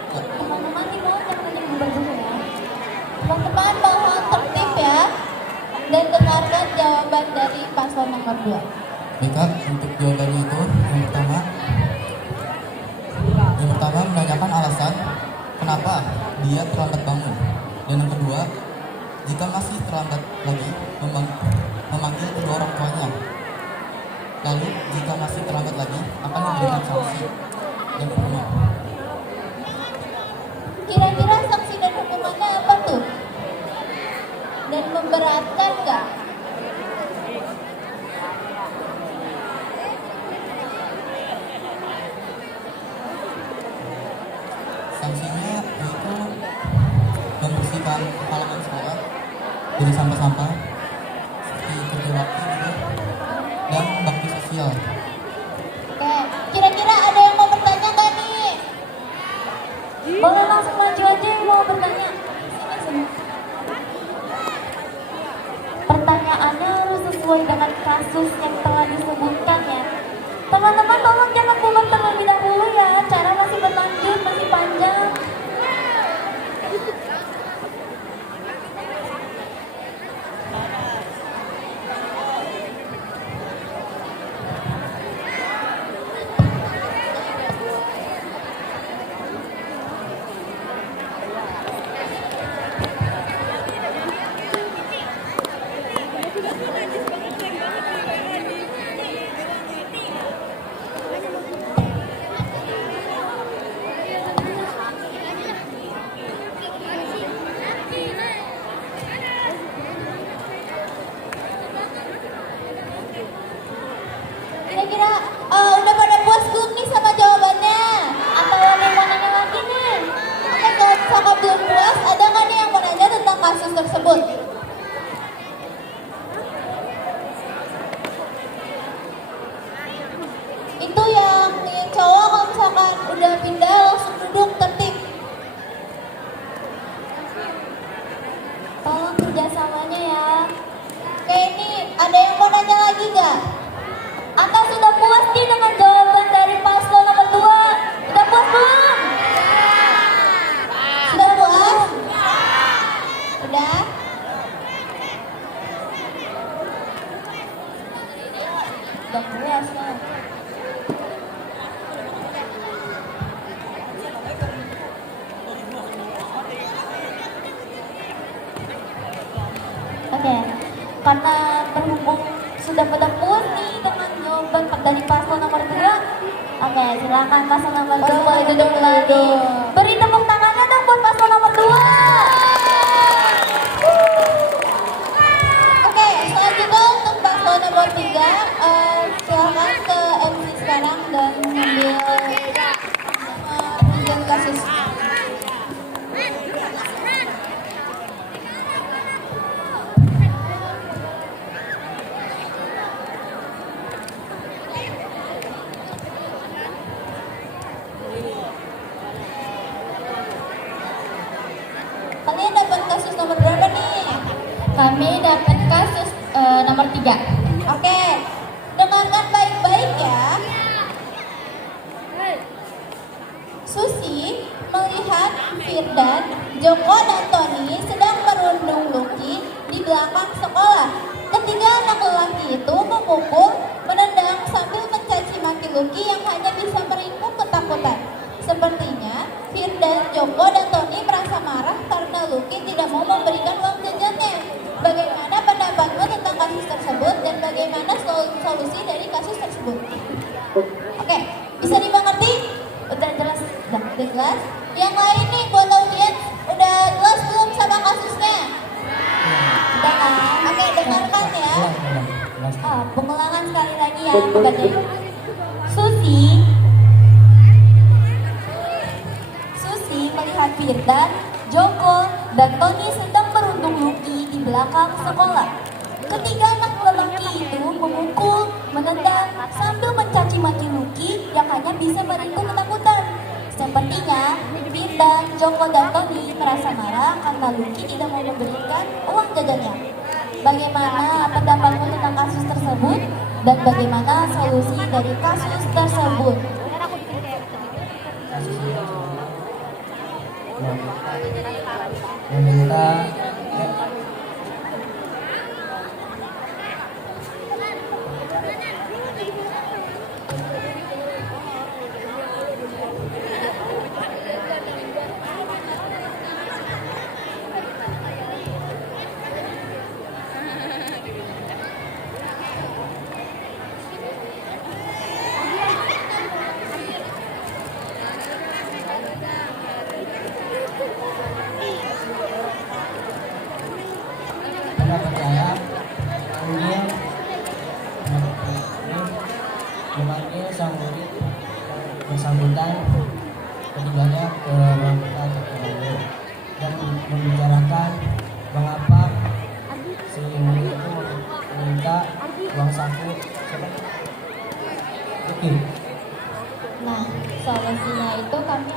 Teman-teman di bawah jangan banyak berubah dulu ya. Teman-teman mohon tertib ya dan dengarkan jawaban dari paslon nomor 2. Baiklah, untuk jawabannya itu yang pertama menanyakan alasan kenapa dia terlambat bangun, dan yang kedua, jika masih terlambat lagi memanggil kedua orang tuanya. Lalu jika masih terlambat lagi akan memberikan sanksi dan hukuman. Kira-kira sanksi dan hukumannya apa tuh? Dan memberatkan gak? Sanksinya yaitu membersihkan halaman sekolah dari sampah-sampah, seperti kerja bakti juga, dan bakti sosial. Oke, kira-kira ada yang mau bertanya gak nih? Boleh langsung maju aja yang mau bertanya. Sini. Pertanyaannya harus sesuai dengan kasus yang telah disebutkan ya. Teman-teman tolong jangan bubar terlebih dahulu ya. Cara masih bertanya Kira-kira udah pada puas belum nih sama jawabannya? Atau ada yang mau nanya lagi nih? Oke, kalau misalkan belum puas, ada nggak nih yang mau nanya tentang kasus tersebut? Itu yang cowok kalau misalkan udah pindah langsung duduk tertib. Tolong kerjasamanya ya. Oke, ini ada yang mau nanya lagi nggak? Atau sudah puas nih dengan jawaban dari paslon nomor 2? Sudah puas belum? Sudah puas? Sudah? Sudah puas ya. Oke, karena berhubung sudah pada puas nih dengan jawaban dari paslon nomor 2. Oke, silakan paslon nomor 2 boleh duduk lagi. Beri tepuk tangannya dong buat paslon nomor 2. Oke, selanjutnya untuk paslon nomor 3, silakan ke MC sekarang dan mengambil penunjukan kasus. Kalian dapat kasus nomor berapa nih? Kami dapat kasus nomor 3. Oke, dengarkan baik-baik ya. Susi melihat Firdan, Joko dan Tony sedang merundung Lucky di belakang sekolah. Ketiga anak lelaki itu memukul, menendang sambil mencaci maki Lucky yang hanya bisa meringkuk ketakutan. Sepertinya Firdan, Joko dan Tony merasa marah karena Lucky tidak mau memberikan uang jajannya. Bagaimana pendapatmu tentang kasus tersebut dan bagaimana solusi dari kasus tersebut? Oke, bisa dimengerti? Udah jelas? Udah jelas? Yang lain nih buat audiens, udah jelas belum sama kasusnya? Udah kan? Oke, dengarkan ya. Pengulangan sekali lagi ya. Susi melihat Firdan, Joko, dan Tony sedang merundung Lucky di belakang sekolah. Ketiga anak lelaki itu memukul, menendang, sambil mencaci maki Lucky yang hanya bisa meringkuk ketakutan. Sepertinya Firdan, Joko, dan Tony merasa marah karena Lucky tidak mau memberikan uang jajannya. Bagaimana pendapatmu tentang kasus tersebut dan bagaimana solusi dari kasus tersebut? Meminta pendapat saya memanggil sang murid bersangkutan ketiganya ke ruang kita dan membicarakan mengapa si murid itu meminta uang saku. Oke. Nah, solusinya itu kami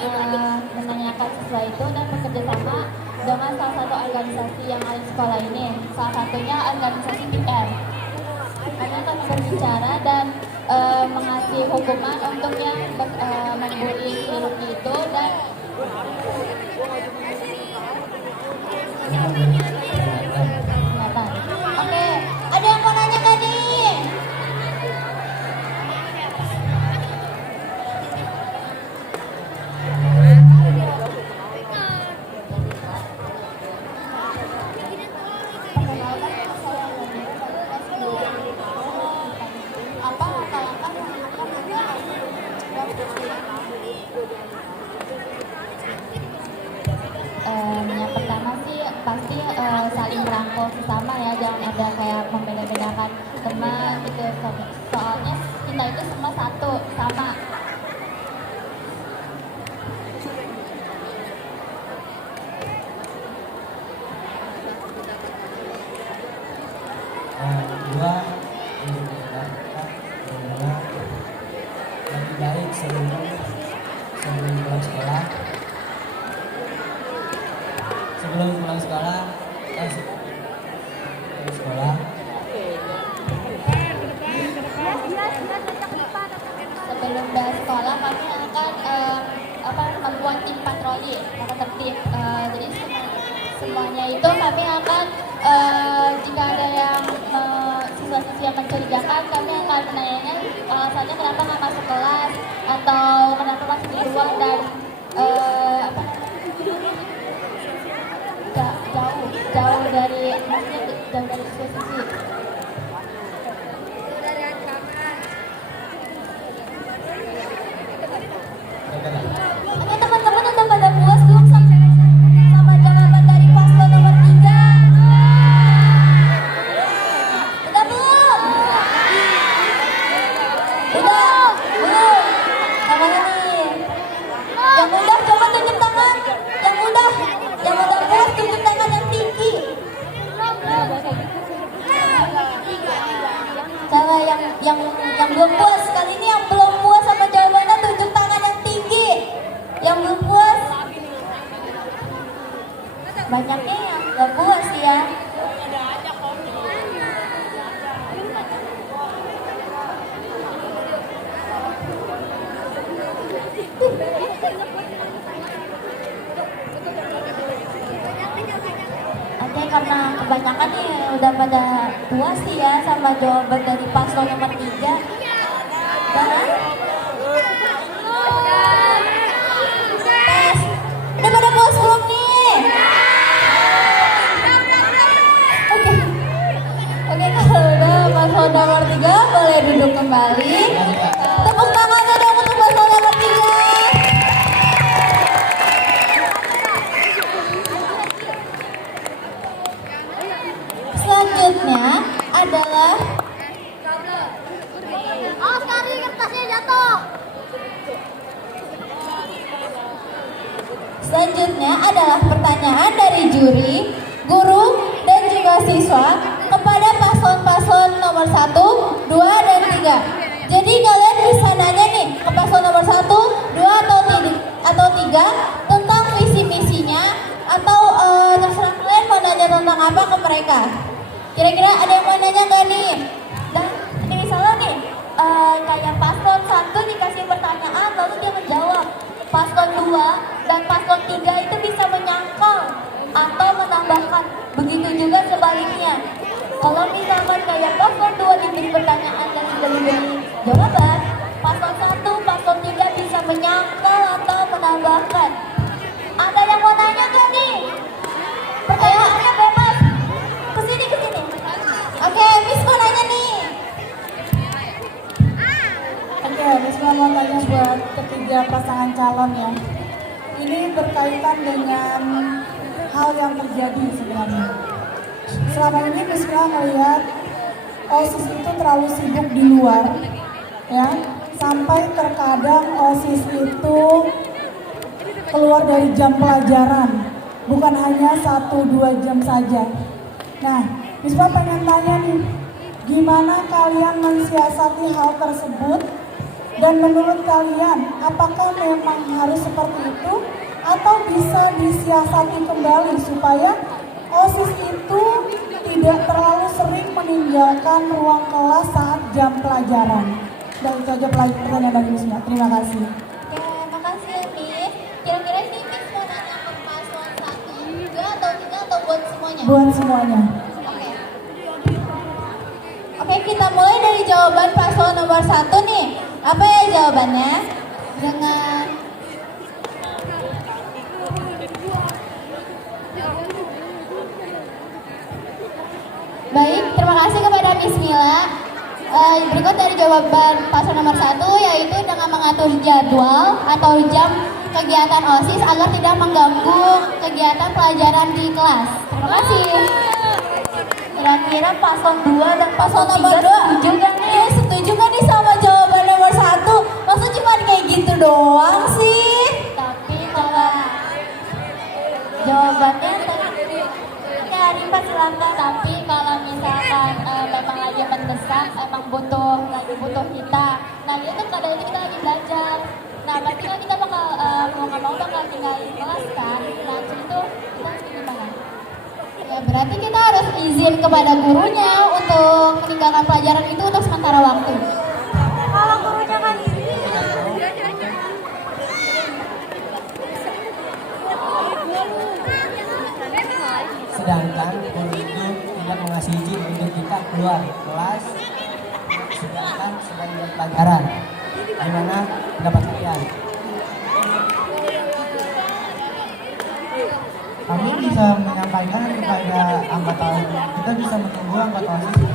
akan menanyakan siswa itu dan bekerjasama dengan salah satu organisasi yang ada di sekolah ini. Salah satunya organisasi PR. Kami akan berbicara dan mengasih hukuman untuk yang membuli si Lucky itu dan peringatan. Oke, ada yang mau nanya nggak nih? Apa langkah-langkah yang akan yang pertama sih pasti saling merangkul sesama ya, jangan ada kayak membeda-bedakan teman gitu. Soalnya kita itu semua satu, sama. Dua, lebih baik sebelum pulang sekolah. Sebelum pulang sekolah, Sebelum dari sekolah kami akan membuat tim patroli tata tertib. Jadi semuanya itu kami akan jika ada yang siswa-siswi yang mencurigakan, kami akan menanyanya alasannya kenapa nggak masuk kelas atau kenapa masih di ruang dan jauh dari siswa-siswi. Oke teman-teman, udah pada puas belum sama jawaban dari paslon nomor 3? Udah belum? Udah? Belum? Yang mana nih? Yang udah coba tunjuk tangan. Yang udah puas tunjuk tangan yang tinggi. Coba yang belum puas, kali ini yang belum puas sama jawabannya tunjuk tangan yang tinggi. Yang belum puas, banyaknya yang gak puas ya. Oke, karena kebanyakan nih udah pada puas sih ya sama jawaban dari paslon nomor 3. Udah pada puas belum nih? Oke, kalau udah paslon nomor 3 boleh duduk kembali. Tepuk tangannya dong untuk paslon nomor 3. Selanjutnya adalah kertasnya jatuh. Selanjutnya adalah pertanyaan dari juri, guru, dan juga siswa kepada paslon-paslon nomor 1, 2, dan 3. Jadi kalian bisa nanya nih ke paslon nomor 1, 2, atau 3 tentang visi misinya atau terserah kalian mau nanya tentang apa ke mereka. Kira-kira ada yang mau nanya nggak nih? Dan ini misalnya nih, kayak paslon 1 dikasih pertanyaan lalu dia menjawab. Paslon 2 dan paslon 3 itu bisa menyangkal atau menambahkan. Begitu juga sebaliknya. Kalau misalkan kayak paslon 2 diberi pertanyaan dan sudah diberi jawaban, paslon 1, paslon 3 bisa menyangkal atau menambahkan. Ada yang mau nanya nggak nih? Pertanyaannya bebas. Kesini. Oke, Miss mau nanya nih. Oke, Risma mau tanya buat ketiga pasangan calon ya. Ini berkaitan dengan hal yang terjadi sebenarnya. Selama ini Risma melihat OSIS itu terlalu sibuk di luar, ya, sampai terkadang OSIS itu keluar dari jam pelajaran, bukan hanya 1-2 jam saja. Nah, Risma pengen tanya nih, gimana kalian mensiasati hal tersebut? Dan menurut kalian, apakah memang harus seperti itu atau bisa disiasati kembali supaya OSIS itu tidak terlalu sering meninggalkan ruang kelas saat jam pelajaran? Dan itu aja pertanyaan dari Miss. Terima kasih. Oke, makasih ya Miss. Kira-kira ini Miss mau nanya ke paslon 1, 2, atau 3 atau buat semuanya? Buat semuanya. Oke, kita mulai dari jawaban paslon nomor 1 nih. Apa ya jawabannya? Dengan baik, terima kasih kepada Miss Mila. Berikut dari jawaban paslon nomor 1 yaitu dengan mengatur jadwal atau jam kegiatan OSIS agar tidak mengganggu kegiatan pelajaran di kelas. Terima kasih. Kira-kira paslon 2 dan paslon nomor 2 setuju gak nih sama jawaban doang sih? Tapi kalau jawabannya ya Rifa silakan. Tapi kalau misalkan memang lagi mendesak, emang lagi butuh kita. Nah itu kadang itu kita lagi belajar. Nah berarti kan kita bakal mau nggak mau bakal tinggalin kelas kan. Nah itu kita harus gimana? Ya berarti kita harus izin kepada gurunya untuk meninggalkan pelajaran itu untuk sementara waktu. Kalau gurunya kan sedangkan guru itu tidak mengasih izin untuk kita keluar kelas sedangkan sedang pelajaran. Gimana pendapat kalian? Kami bisa menyampaikan kepada anggota, kita bisa menunggu anggota OSIS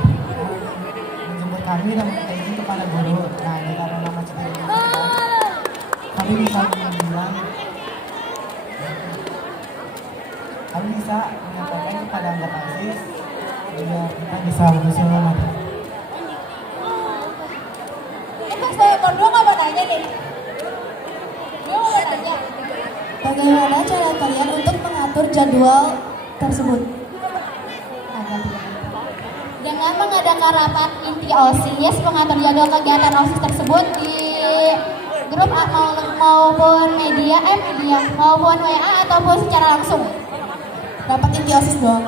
menjemput kami dan meminta izin kepada guru. Nah, jika memang masih tidak kami bisa bilang, kami bisa menyampaikan kepada anggota OSIS biar kita bisa berusaha lagi. Itu saya berdua nggak mau nanya nih. Dia mau nanya. Bagaimana cara kalian untuk mengatur jadwal tersebut? Dengan mengadakan rapat inti OSIS mengatur jadwal kegiatan OSIS tersebut di grup maupun media maupun WA ataupun secara langsung. Rapat inti OSIS doang.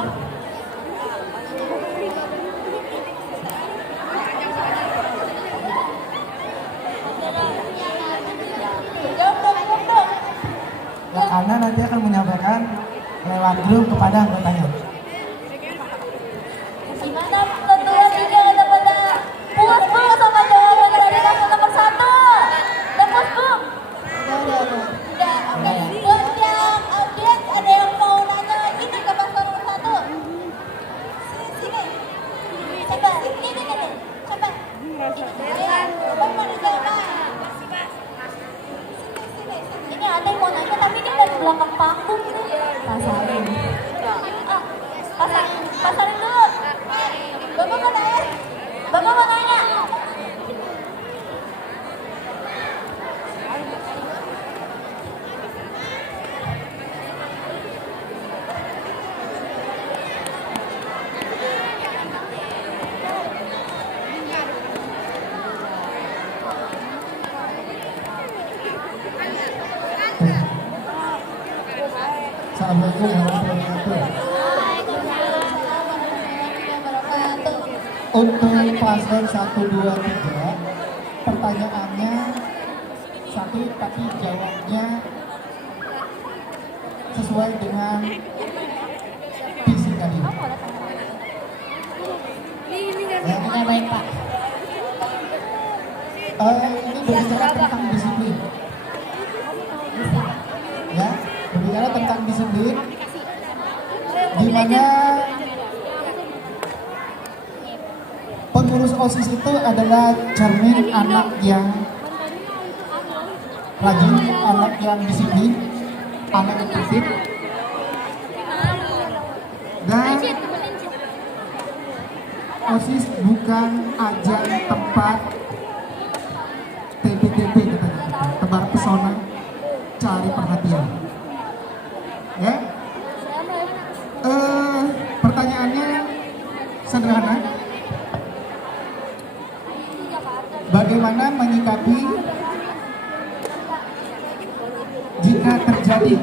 Ya, karena nanti akan menyampaikan lewat grup kepada anggotanya. Gimana kebetulan ini ada pada puas belum sama jawaban dari nomor 1? Udah puas belum? Udah. Oke. Buat yang audiens ada yang mau nanya lagi nih ke paslon nomor 1? Sini. Coba, ini. Coba. Ayo, Bapak dijawab. Ini ada yang mau nanya tapi ini dari belakang panggung gitu. Pasarin. Pasarin dulu. Bapak mau nanya. Assalamualaikum warahmatullahi wabarakatuh. Untuk paslon 1, 2, 3, pertanyaannya satu tapi jawabnya sesuai dengan visi tadi. Ya, baik Pak. Ini berbicara tentang disiplin. Ya, berbicara tentang disiplin, di mana pengurus OSIS itu adalah cermin anak yang rajin, anak yang disiplin, anak yang tertib, dan OSIS bukan ajang tempat TPTP katanya, tebar pesona, cari perhatian. Ya, pertanyaannya sederhana. Bagaimana menyikapi jika terjadi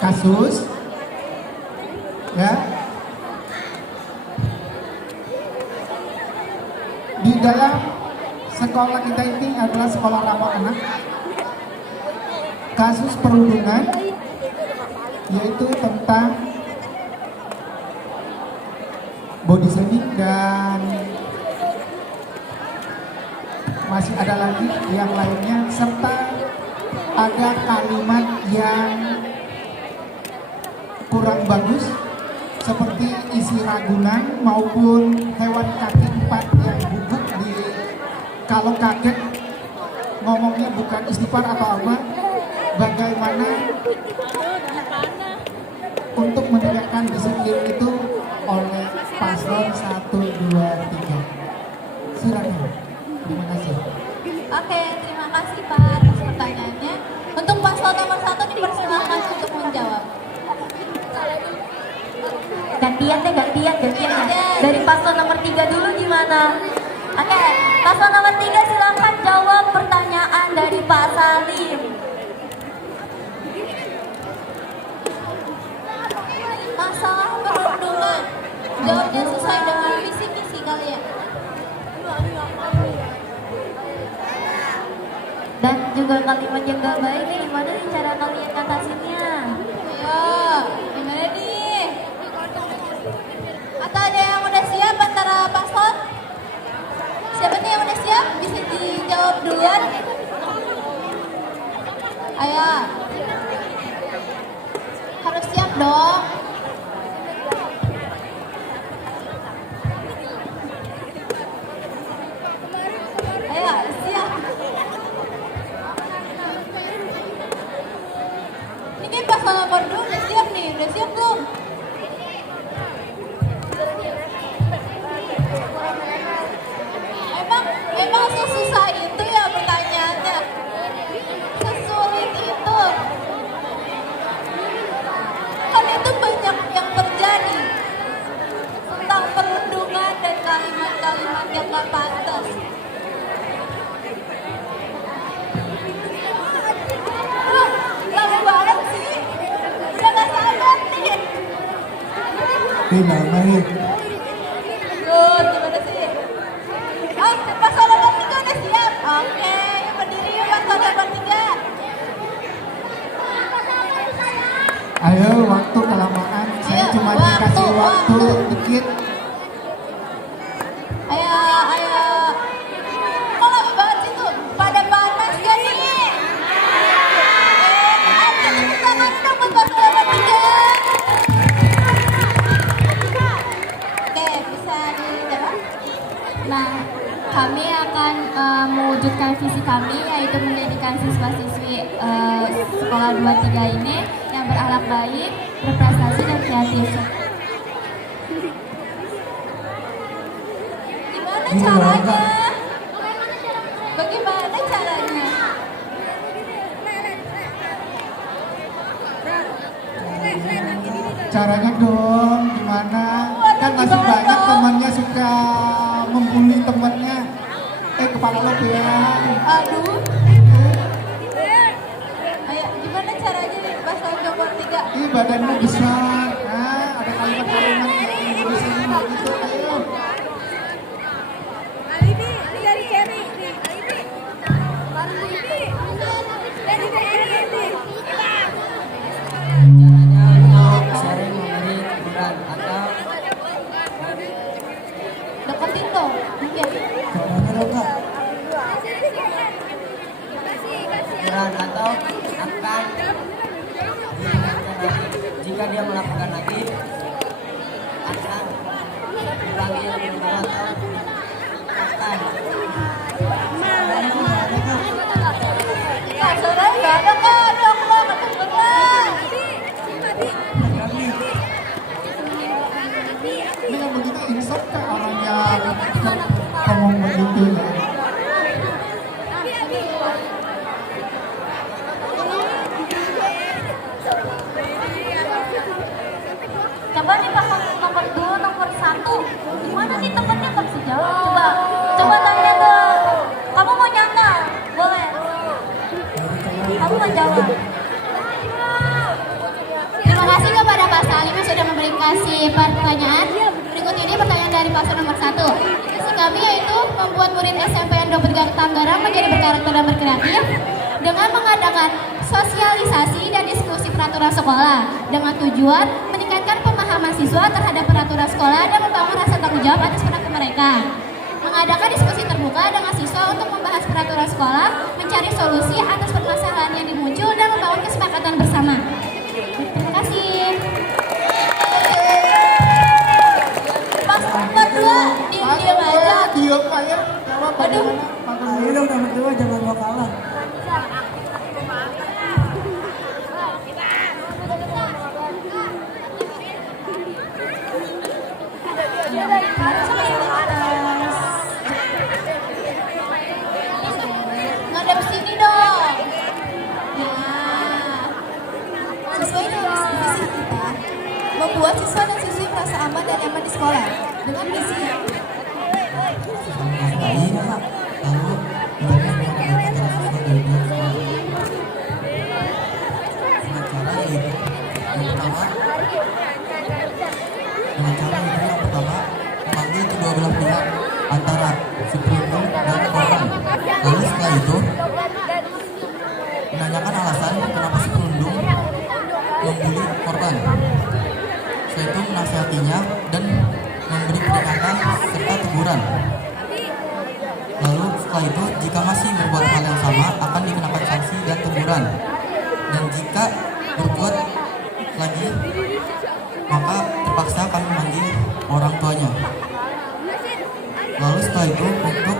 kasus, ya, di dalam sekolah kita ini adalah sekolah ramah anak, kasus perundungan, yaitu tentang body shaming dan masih ada lagi yang lainnya, serta ada kalimat yang kurang bagus seperti isi ragunan maupun hewan kaki 4 yang gugup di kalau kaget ngomongnya bukan istighfar atau apa. Bagaimana untuk menegakkan disiplin itu oleh paslon 1, 2, 3? Silakan. Terima kasih. Oke, terima kasih Pak atas pertanyaannya. Untuk paslon nomor 1 dipersilakan untuk menjawab. Gantian ya. Dari paslon nomor 3 dulu gimana? Oke, paslon nomor 3 silakan jawab pertanyaan dari Pak Salim. Masalah perundungan. Jawabnya sesuai dengan visi misi kalian. Dan juga kalimat yang gak baik nih, gimana nih cara kalian ngatasinnya? Ayo, gimana nih? Atau ada yang udah siap antara paslon? Siapa nih yang udah siap? Bisa dijawab duluan? Ayo. Harus siap dong. Ayo, siap. Ini paslon nomor 2 udah siap nih, udah siap belum? Emang sesusah itu ya pertanyaannya? Sesulit itu? Kan itu banyak yang terjadi tentang perundungan dan kalimat-kalimat yang gak pantas. Lama banget sih. Udah gak sabar nih. Baik. Good, gimana sih? Oh, paslon nomor 3 udah siap? Oke, yang berdiri yuk paslon nomor 3. Ayo, waktu kelamaan. Saya Ayo, cuma waktu, dikasih waktu waktu. dikit. Ayo. Kok lama banget sih tuh? Pada panas gak nih? Angkat tepuk tangan dong buat paslon nomor 3. Oke, bisa dijawab? Nah, kami akan mewujudkan visi kami, yaitu menjadikan siswa-siswi sekolah 23 ini yang berakhlak baik, berprestasi dan kreatif. Gimana caranya? Bagaimana caranya? Caranya dong, gimana? Kan masih Gimana banyak dong? temannya suka membuli temannya. Kepala lo ya. Aduh. Ayo, gimana caranya nih paslon nomor 3? Ih, badanmu besar. Nah, ada kalimat-kalimat yang di sini gitu. Ayo. Caranya untuk sering memberi teguran atau Deketin dong. Mungkin. Caranya dong, Kak. teguran atau akan jika dia melakukan lagi akan dipanggil teguran atau akan Kak, saudara nggak ada kak. Aduh, aku mau kedengeran. Ini yang begitu insaf Kak orangnya ngomong begitu ya. Coba nih paslon nomor 2, nomor 1. Gimana nih temennya nggak bisa jawab? Coba tanya dong. Kamu mau nyangka? Boleh. Kamu mau jawab? Terima kasih kepada Pak Salim yang sudah memberikan pertanyaan. Berikut ini pertanyaan dari paslon nomor 1. Visi kami yaitu membuat murid SMPN 23 Tanggerang menjadi berkarakter dan berkreatif dengan mengadakan sosialisasi dan diskusi peraturan sekolah dengan tujuan meningkatkan pemahaman siswa terhadap peraturan sekolah dan membangun rasa tanggung jawab atas perilaku mereka. Mengadakan diskusi terbuka dengan siswa untuk membahas peraturan sekolah, mencari solusi atas permasalahan yang dimuncul dan membangun kesepakatan bersama. Terima kasih. Pas nomor 2, diam aja. Diam aja. Jawab bagaimana? ini dong nomor 2 jangan mau kalah. sekolah dengan misi menghargai, lalu mendapat antara siswa dari pihak sekolah dengan cara yaitu yang pertama memanggil kedua belah pihak antara si perundung dan korban. Lalu setelah itu menanyakan alasan kenapa si perundung membuli korban. Setelah itu menasihatinya dan memberi peringatan serta teguran. Lalu setelah itu jika masih berbuat hal yang sama akan dikenakan sanksi dan teguran. Dan jika berbuat lagi maka terpaksa akan memanggil orang tuanya. Lalu setelah itu untuk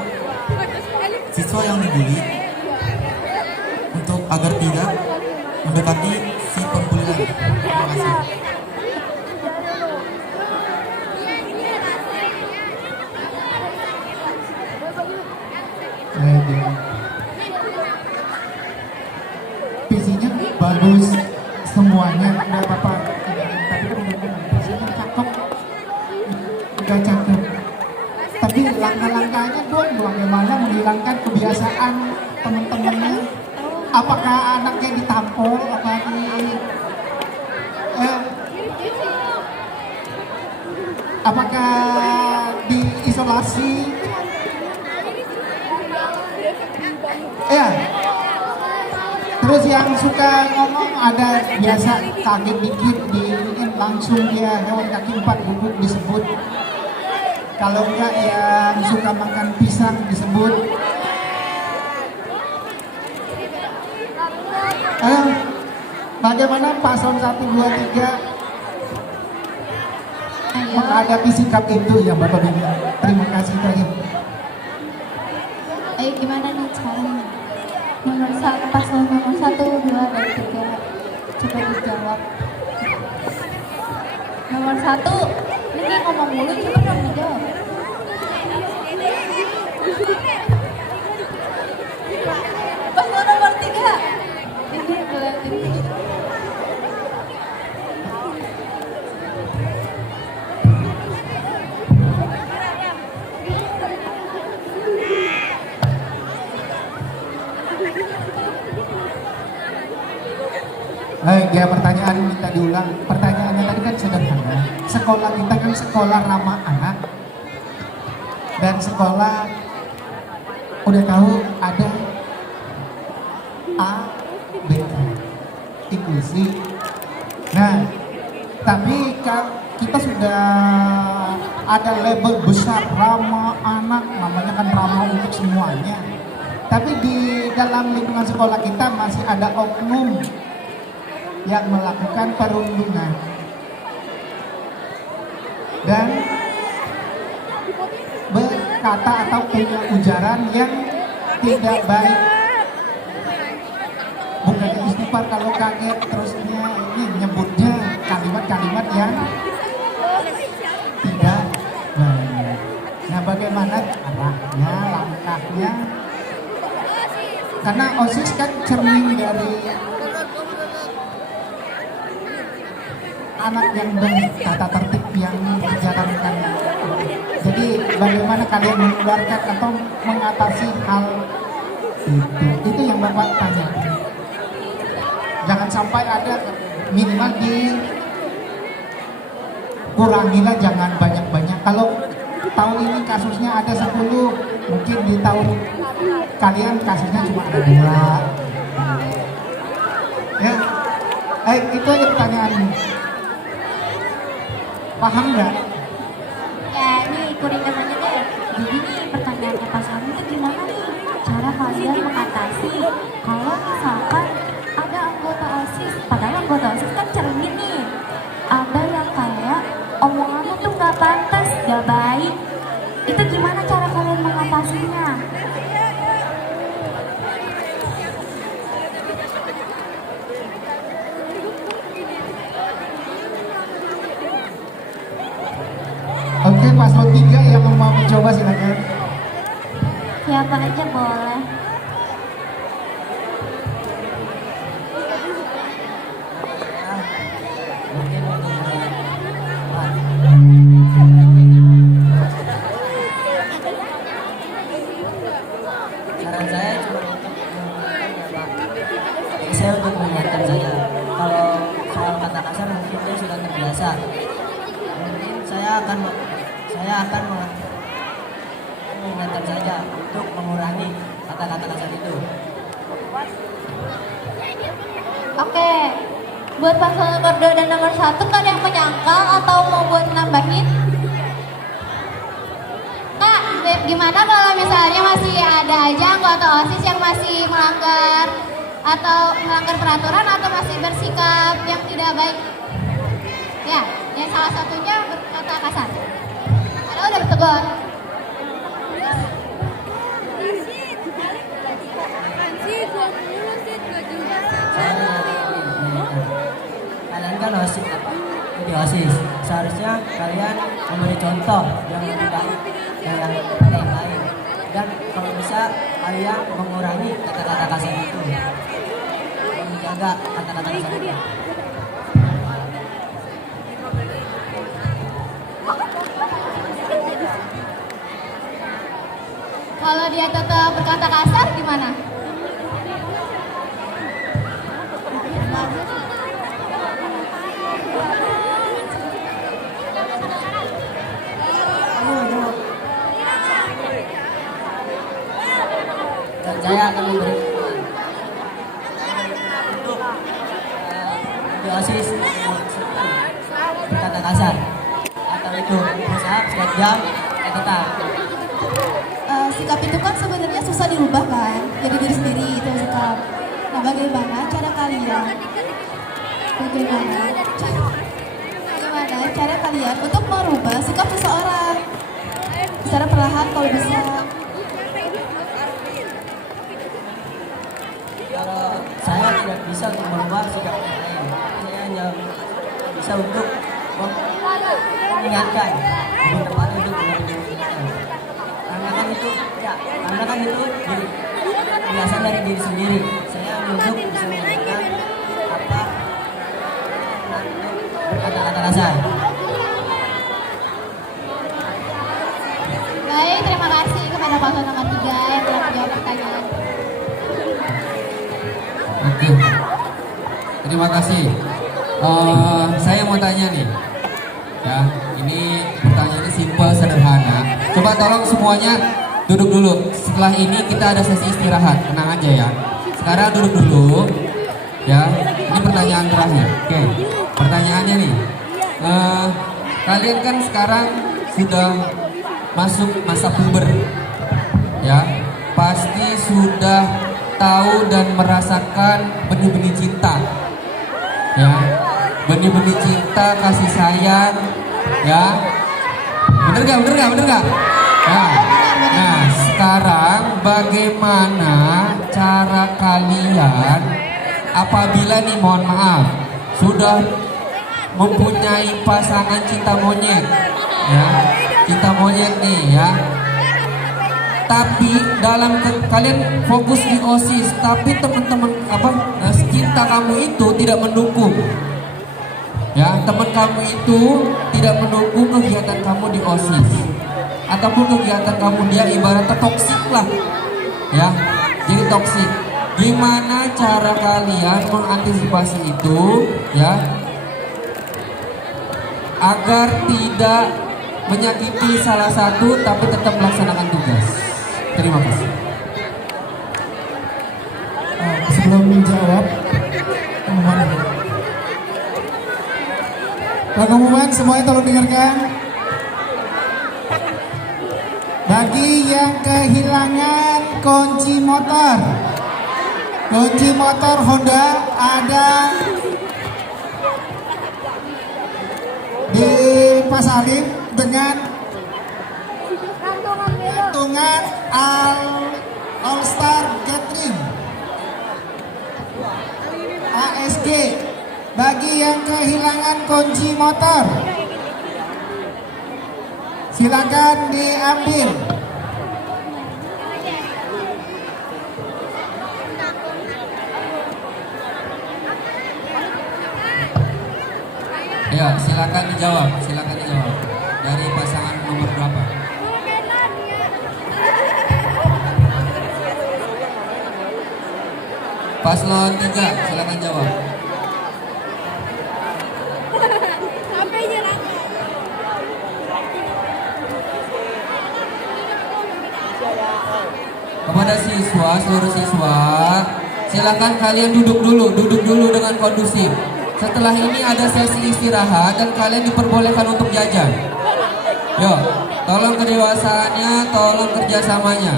siswa yang dibully untuk agar tidak mendekati si pembulian. Terima kasih. Visinya bagus semuanya, nggak apa-apa. Tapi visinya cakep, udah cakep. Tapi langkah-langkahnya dong bagaimana menghilangkan kebiasaan teman-temannya. Apakah anaknya ditampol, apa apakah diisolasi? Ya. Terus yang suka ngomong ada biasa kaget dikit diinin langsung ya hewan kaki 4 guguk disebut. Kalau enggak yang suka makan pisang disebut. Bagaimana paslon 1, 2, 3 menghadapi sikap itu ya Bapak Bibi? Terima kasih tadi. Ayo gimana nih caranya? Paslon nomor 1, 2, dan 3 coba dijawab. Nomor 1, ini dia ngomong mulu coba dong dijawab. Paslon nomor 3, ini boleh ini. Ya pertanyaan minta diulang. Pertanyaannya tadi kan sederhana. Sekolah kita kan sekolah ramah anak dan sekolah udah tahu ada A, B, inklusi. Nah, tapi kita sudah ada label besar ramah anak, namanya kan ramah untuk semuanya. Tapi di dalam lingkungan sekolah kita masih ada oknum yang melakukan perundungan dan berkata atau punya ujaran yang tidak baik. Bukannya istighfar kalau kaget terusnya ini nyebutnya kalimat-kalimat yang tidak baik. Nah, bagaimana arahnya, langkahnya? Karena OSIS kan cermin dari anak yang baik, tata tertib yang dijalankan. Jadi bagaimana kalian mengeluarkan atau mengatasi hal itu yang Bapak tanya. Jangan sampai ada, minimal dikurangilah, jangan banyak-banyak. Kalau tahun ini kasusnya ada 10, mungkin di tahun kalian kasusnya cuma ada 2. Ya, itu aja pertanyaannya. Paham nggak? Ya, ini kuringan aja deh. Jadi nih pertanyaannya Pak Sami itu gimana nih cara kalian mengatasi kalau misalkan ada anggota OSIS, padahal anggota OSIS kan cermin nih, ada yang kayak omongannya tuh nggak pantas, nggak baik. Itu gimana cara kalian mengatasinya? Oke, paslon 3 yang mau mencoba silakan. Siapa aja boleh. Mungkin saya untuk mengingatkan saya. Kalau soal kata kasar mungkin dia sudah terbiasa. Mungkin saya akan mengingatkan saja untuk mengurangi kata-kata kasar itu. Oke, buat paslon nomor 2 dan nomor 1 kan yang menyangkal atau mau buat nambahin? Kak, gimana kalau misalnya masih ada aja anggota OSIS yang masih melanggar peraturan atau masih bersikap yang tidak baik? Ya, yang salah satunya berkata kasar. Karena udah bertegur. Kalian kan OSIS di OSIS, seharusnya kalian memberi contoh yang lebih baik dari yang lain, dan kalau bisa kalian mengurangi kata-kata kasar itu, menjaga kata-kata kasar itu. Kalau dia tetap berkata kasar gimana? Dan saya akan memberi untuk di OSIS kata kasar atau itu push-up, squat jump, tetap. Sikap itu kan sebenarnya susah dirubah kan, jadi diri sendiri itu sikap. Nah, bagaimana cara kalian untuk merubah sikap seseorang secara perlahan kalau bisa? Kalau saya tidak bisa untuk merubah sikap yang lain, saya hanya bisa untuk mengingatkan, lebih tepat untuk mengingatkan. Karena kan itu kebiasaan dari diri sendiri. Saya untuk bisa mengingatkan apa berkata-kata kasar. Baik, terima kasih kepada paslon nomor 3 yang telah menjawab pertanyaan. Oke, terima kasih. Saya mau tanya nih, ya, ini pertanyaannya simpel, sederhana. Coba tolong semuanya duduk dulu. Setelah ini kita ada sesi istirahat, tenang aja ya. Sekarang duduk dulu, ya. Ini pertanyaan terakhir. Oke, pertanyaannya nih, kalian kan sekarang sudah masuk masa puber, ya. Pasti sudah tahu dan merasakan benih-benih cinta, ya, benih-benih cinta, kasih sayang, ya, bener gak? Nah, sekarang bagaimana cara kalian apabila nih, mohon maaf, sudah mempunyai pasangan cinta monyet, ya, cinta monyet nih, ya. Tapi dalam kalian fokus di OSIS, tapi teman-teman cinta kamu itu tidak mendukung, ya, teman kamu itu tidak mendukung kegiatan kamu di OSIS, ataupun kegiatan kamu, dia ibaratnya toksik lah, ya, jadi toksik. Gimana cara kalian mengantisipasi itu, ya, agar tidak menyakiti salah satu tapi tetap melaksanakan tugas? Terima kasih. Sebelum menjawab, pengumuman semuanya tolong dengarkan. Bagi yang kehilangan kunci motor Honda ada di Pasalim dengan gantungan All Star Gathering ASG. Bagi yang kehilangan kunci motor, silakan diambil. Ya, silakan dijawab. Dari pasangan nomor berapa? Paslon 3, silakan jawab. Kepada siswa, seluruh siswa, silakan kalian duduk dulu dengan kondusif. Setelah ini ada sesi istirahat dan kalian diperbolehkan untuk jajan. Yo, tolong kedewasaannya, tolong kerjasamanya.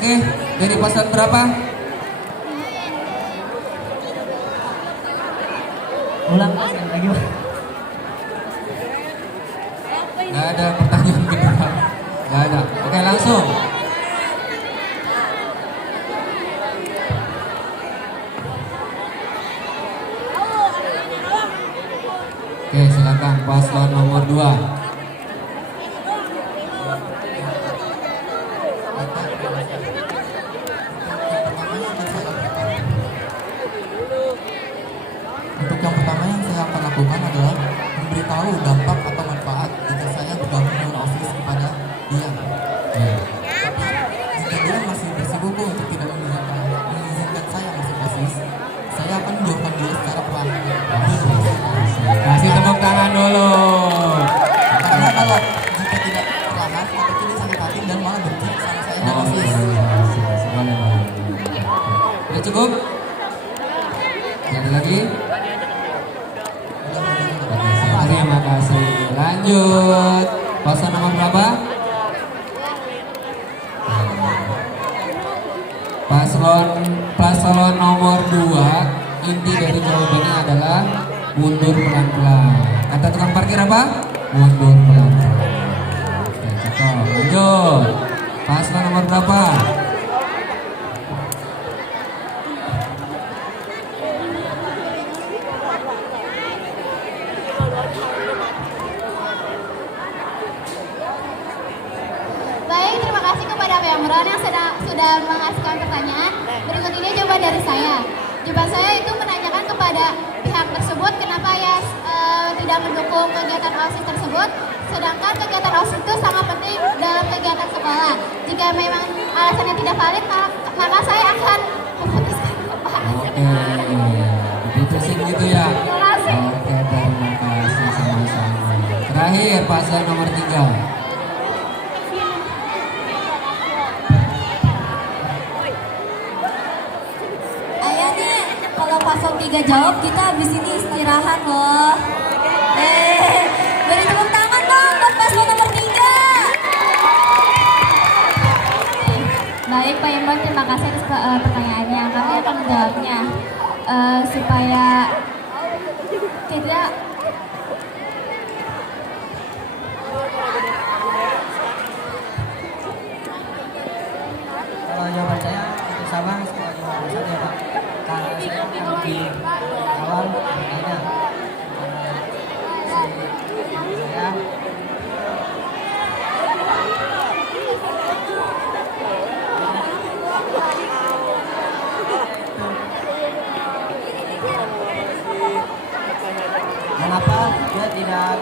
Oke, dari paslon berapa? Ulang Mas, yang lagi Mas. Nggak ada pertanyaan kedua. Nggak ada. Oke, langsung. Oke, silakan paslon nomor 2. Untuk yang pertama yang saya akan lakukan adalah memberitahu dampak atau manfaat jika saya bergabung dengan OSIS kepada dia. Jika dia masih bersikukuh untuk tidak mengizinkan saya masuk OSIS, saya akan menjauhkan dia secara perlahan. Kasih tepuk tangan dulu. Karena kalau jika tidak perlahan, maka dia sakit hati dan malah benci sama saya dan OSIS. Udah cukup? Ada lagi? Terima kasih. Lanjut. Paslon nomor berapa? Paslon nomor 2. Inti dari jawabannya adalah mundur pelan-pelan. Kata tukang parkir apa? Mundur pelan-pelan. Oke, cocok. Lanjut. Paslon nomor berapa? Baik, terima kasih kepada Pak Imran yang sudah mengasihkan pertanyaan. Berikut ini jawaban dari saya. Jawaban saya itu menanyakan kepada pihak tersebut kenapa ya tidak mendukung kegiatan OSIS tersebut, sedangkan kegiatan OSIS itu sangat penting dalam kegiatan sekolah. Jika memang alasannya tidak valid, maka saya akan memutuskan Pak. Oke, diputusin gitu ya. Terima kasih. Oke, terima kasih sama-sama. Terakhir, paslon nomor 3. Ayah nih, kalau paslon 3 jawab, kita habis ini istirahat loh. Beri tepuk tangan dong buat paslon nomor 3. Baik Pak Imran, terima kasih atas pertanyaannya. Kami akan menjawabnya supaya tidak Kalau jawaban saya itu sama seperti jawaban saya Pak. Karena saya kan di awal bertanya karena saya mengapa dia tidak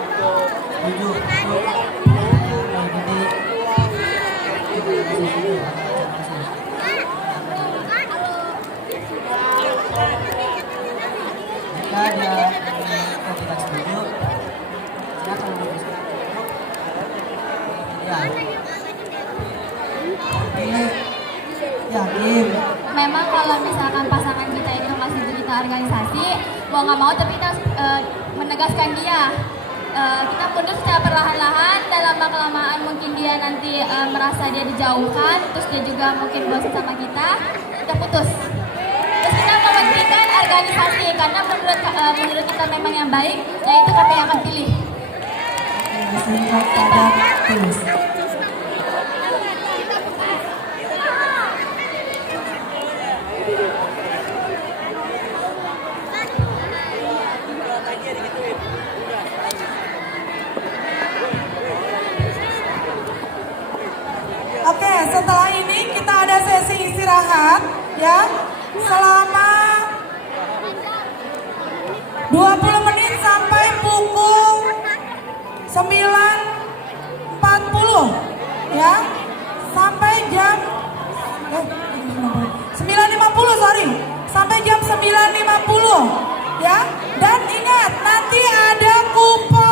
setuju saya mengikuti jika dia tidak setuju, saya akan memutuskan ya ini yakin memang kalau misalkan pasangan kita itu masih kita organisasi, mau nggak mau tapi kita harus menegaskan dia. Kita mundur secara perlahan-lahan, dalam kelamaan mungkin dia nanti merasa dia dijauhkan, terus dia juga mungkin bosan sama kita putus. Terus kita mementingkan organisasi, karena menurut kita memang yang baik, yaitu kami yang akan pilih. singkat padat tulis. Oke, setelah ini kita ada sesi istirahat ya selama 20 menit ya. Sampai jam 9.50, sorry. Sampai jam 9.50 ya. Dan ingat nanti ada kupon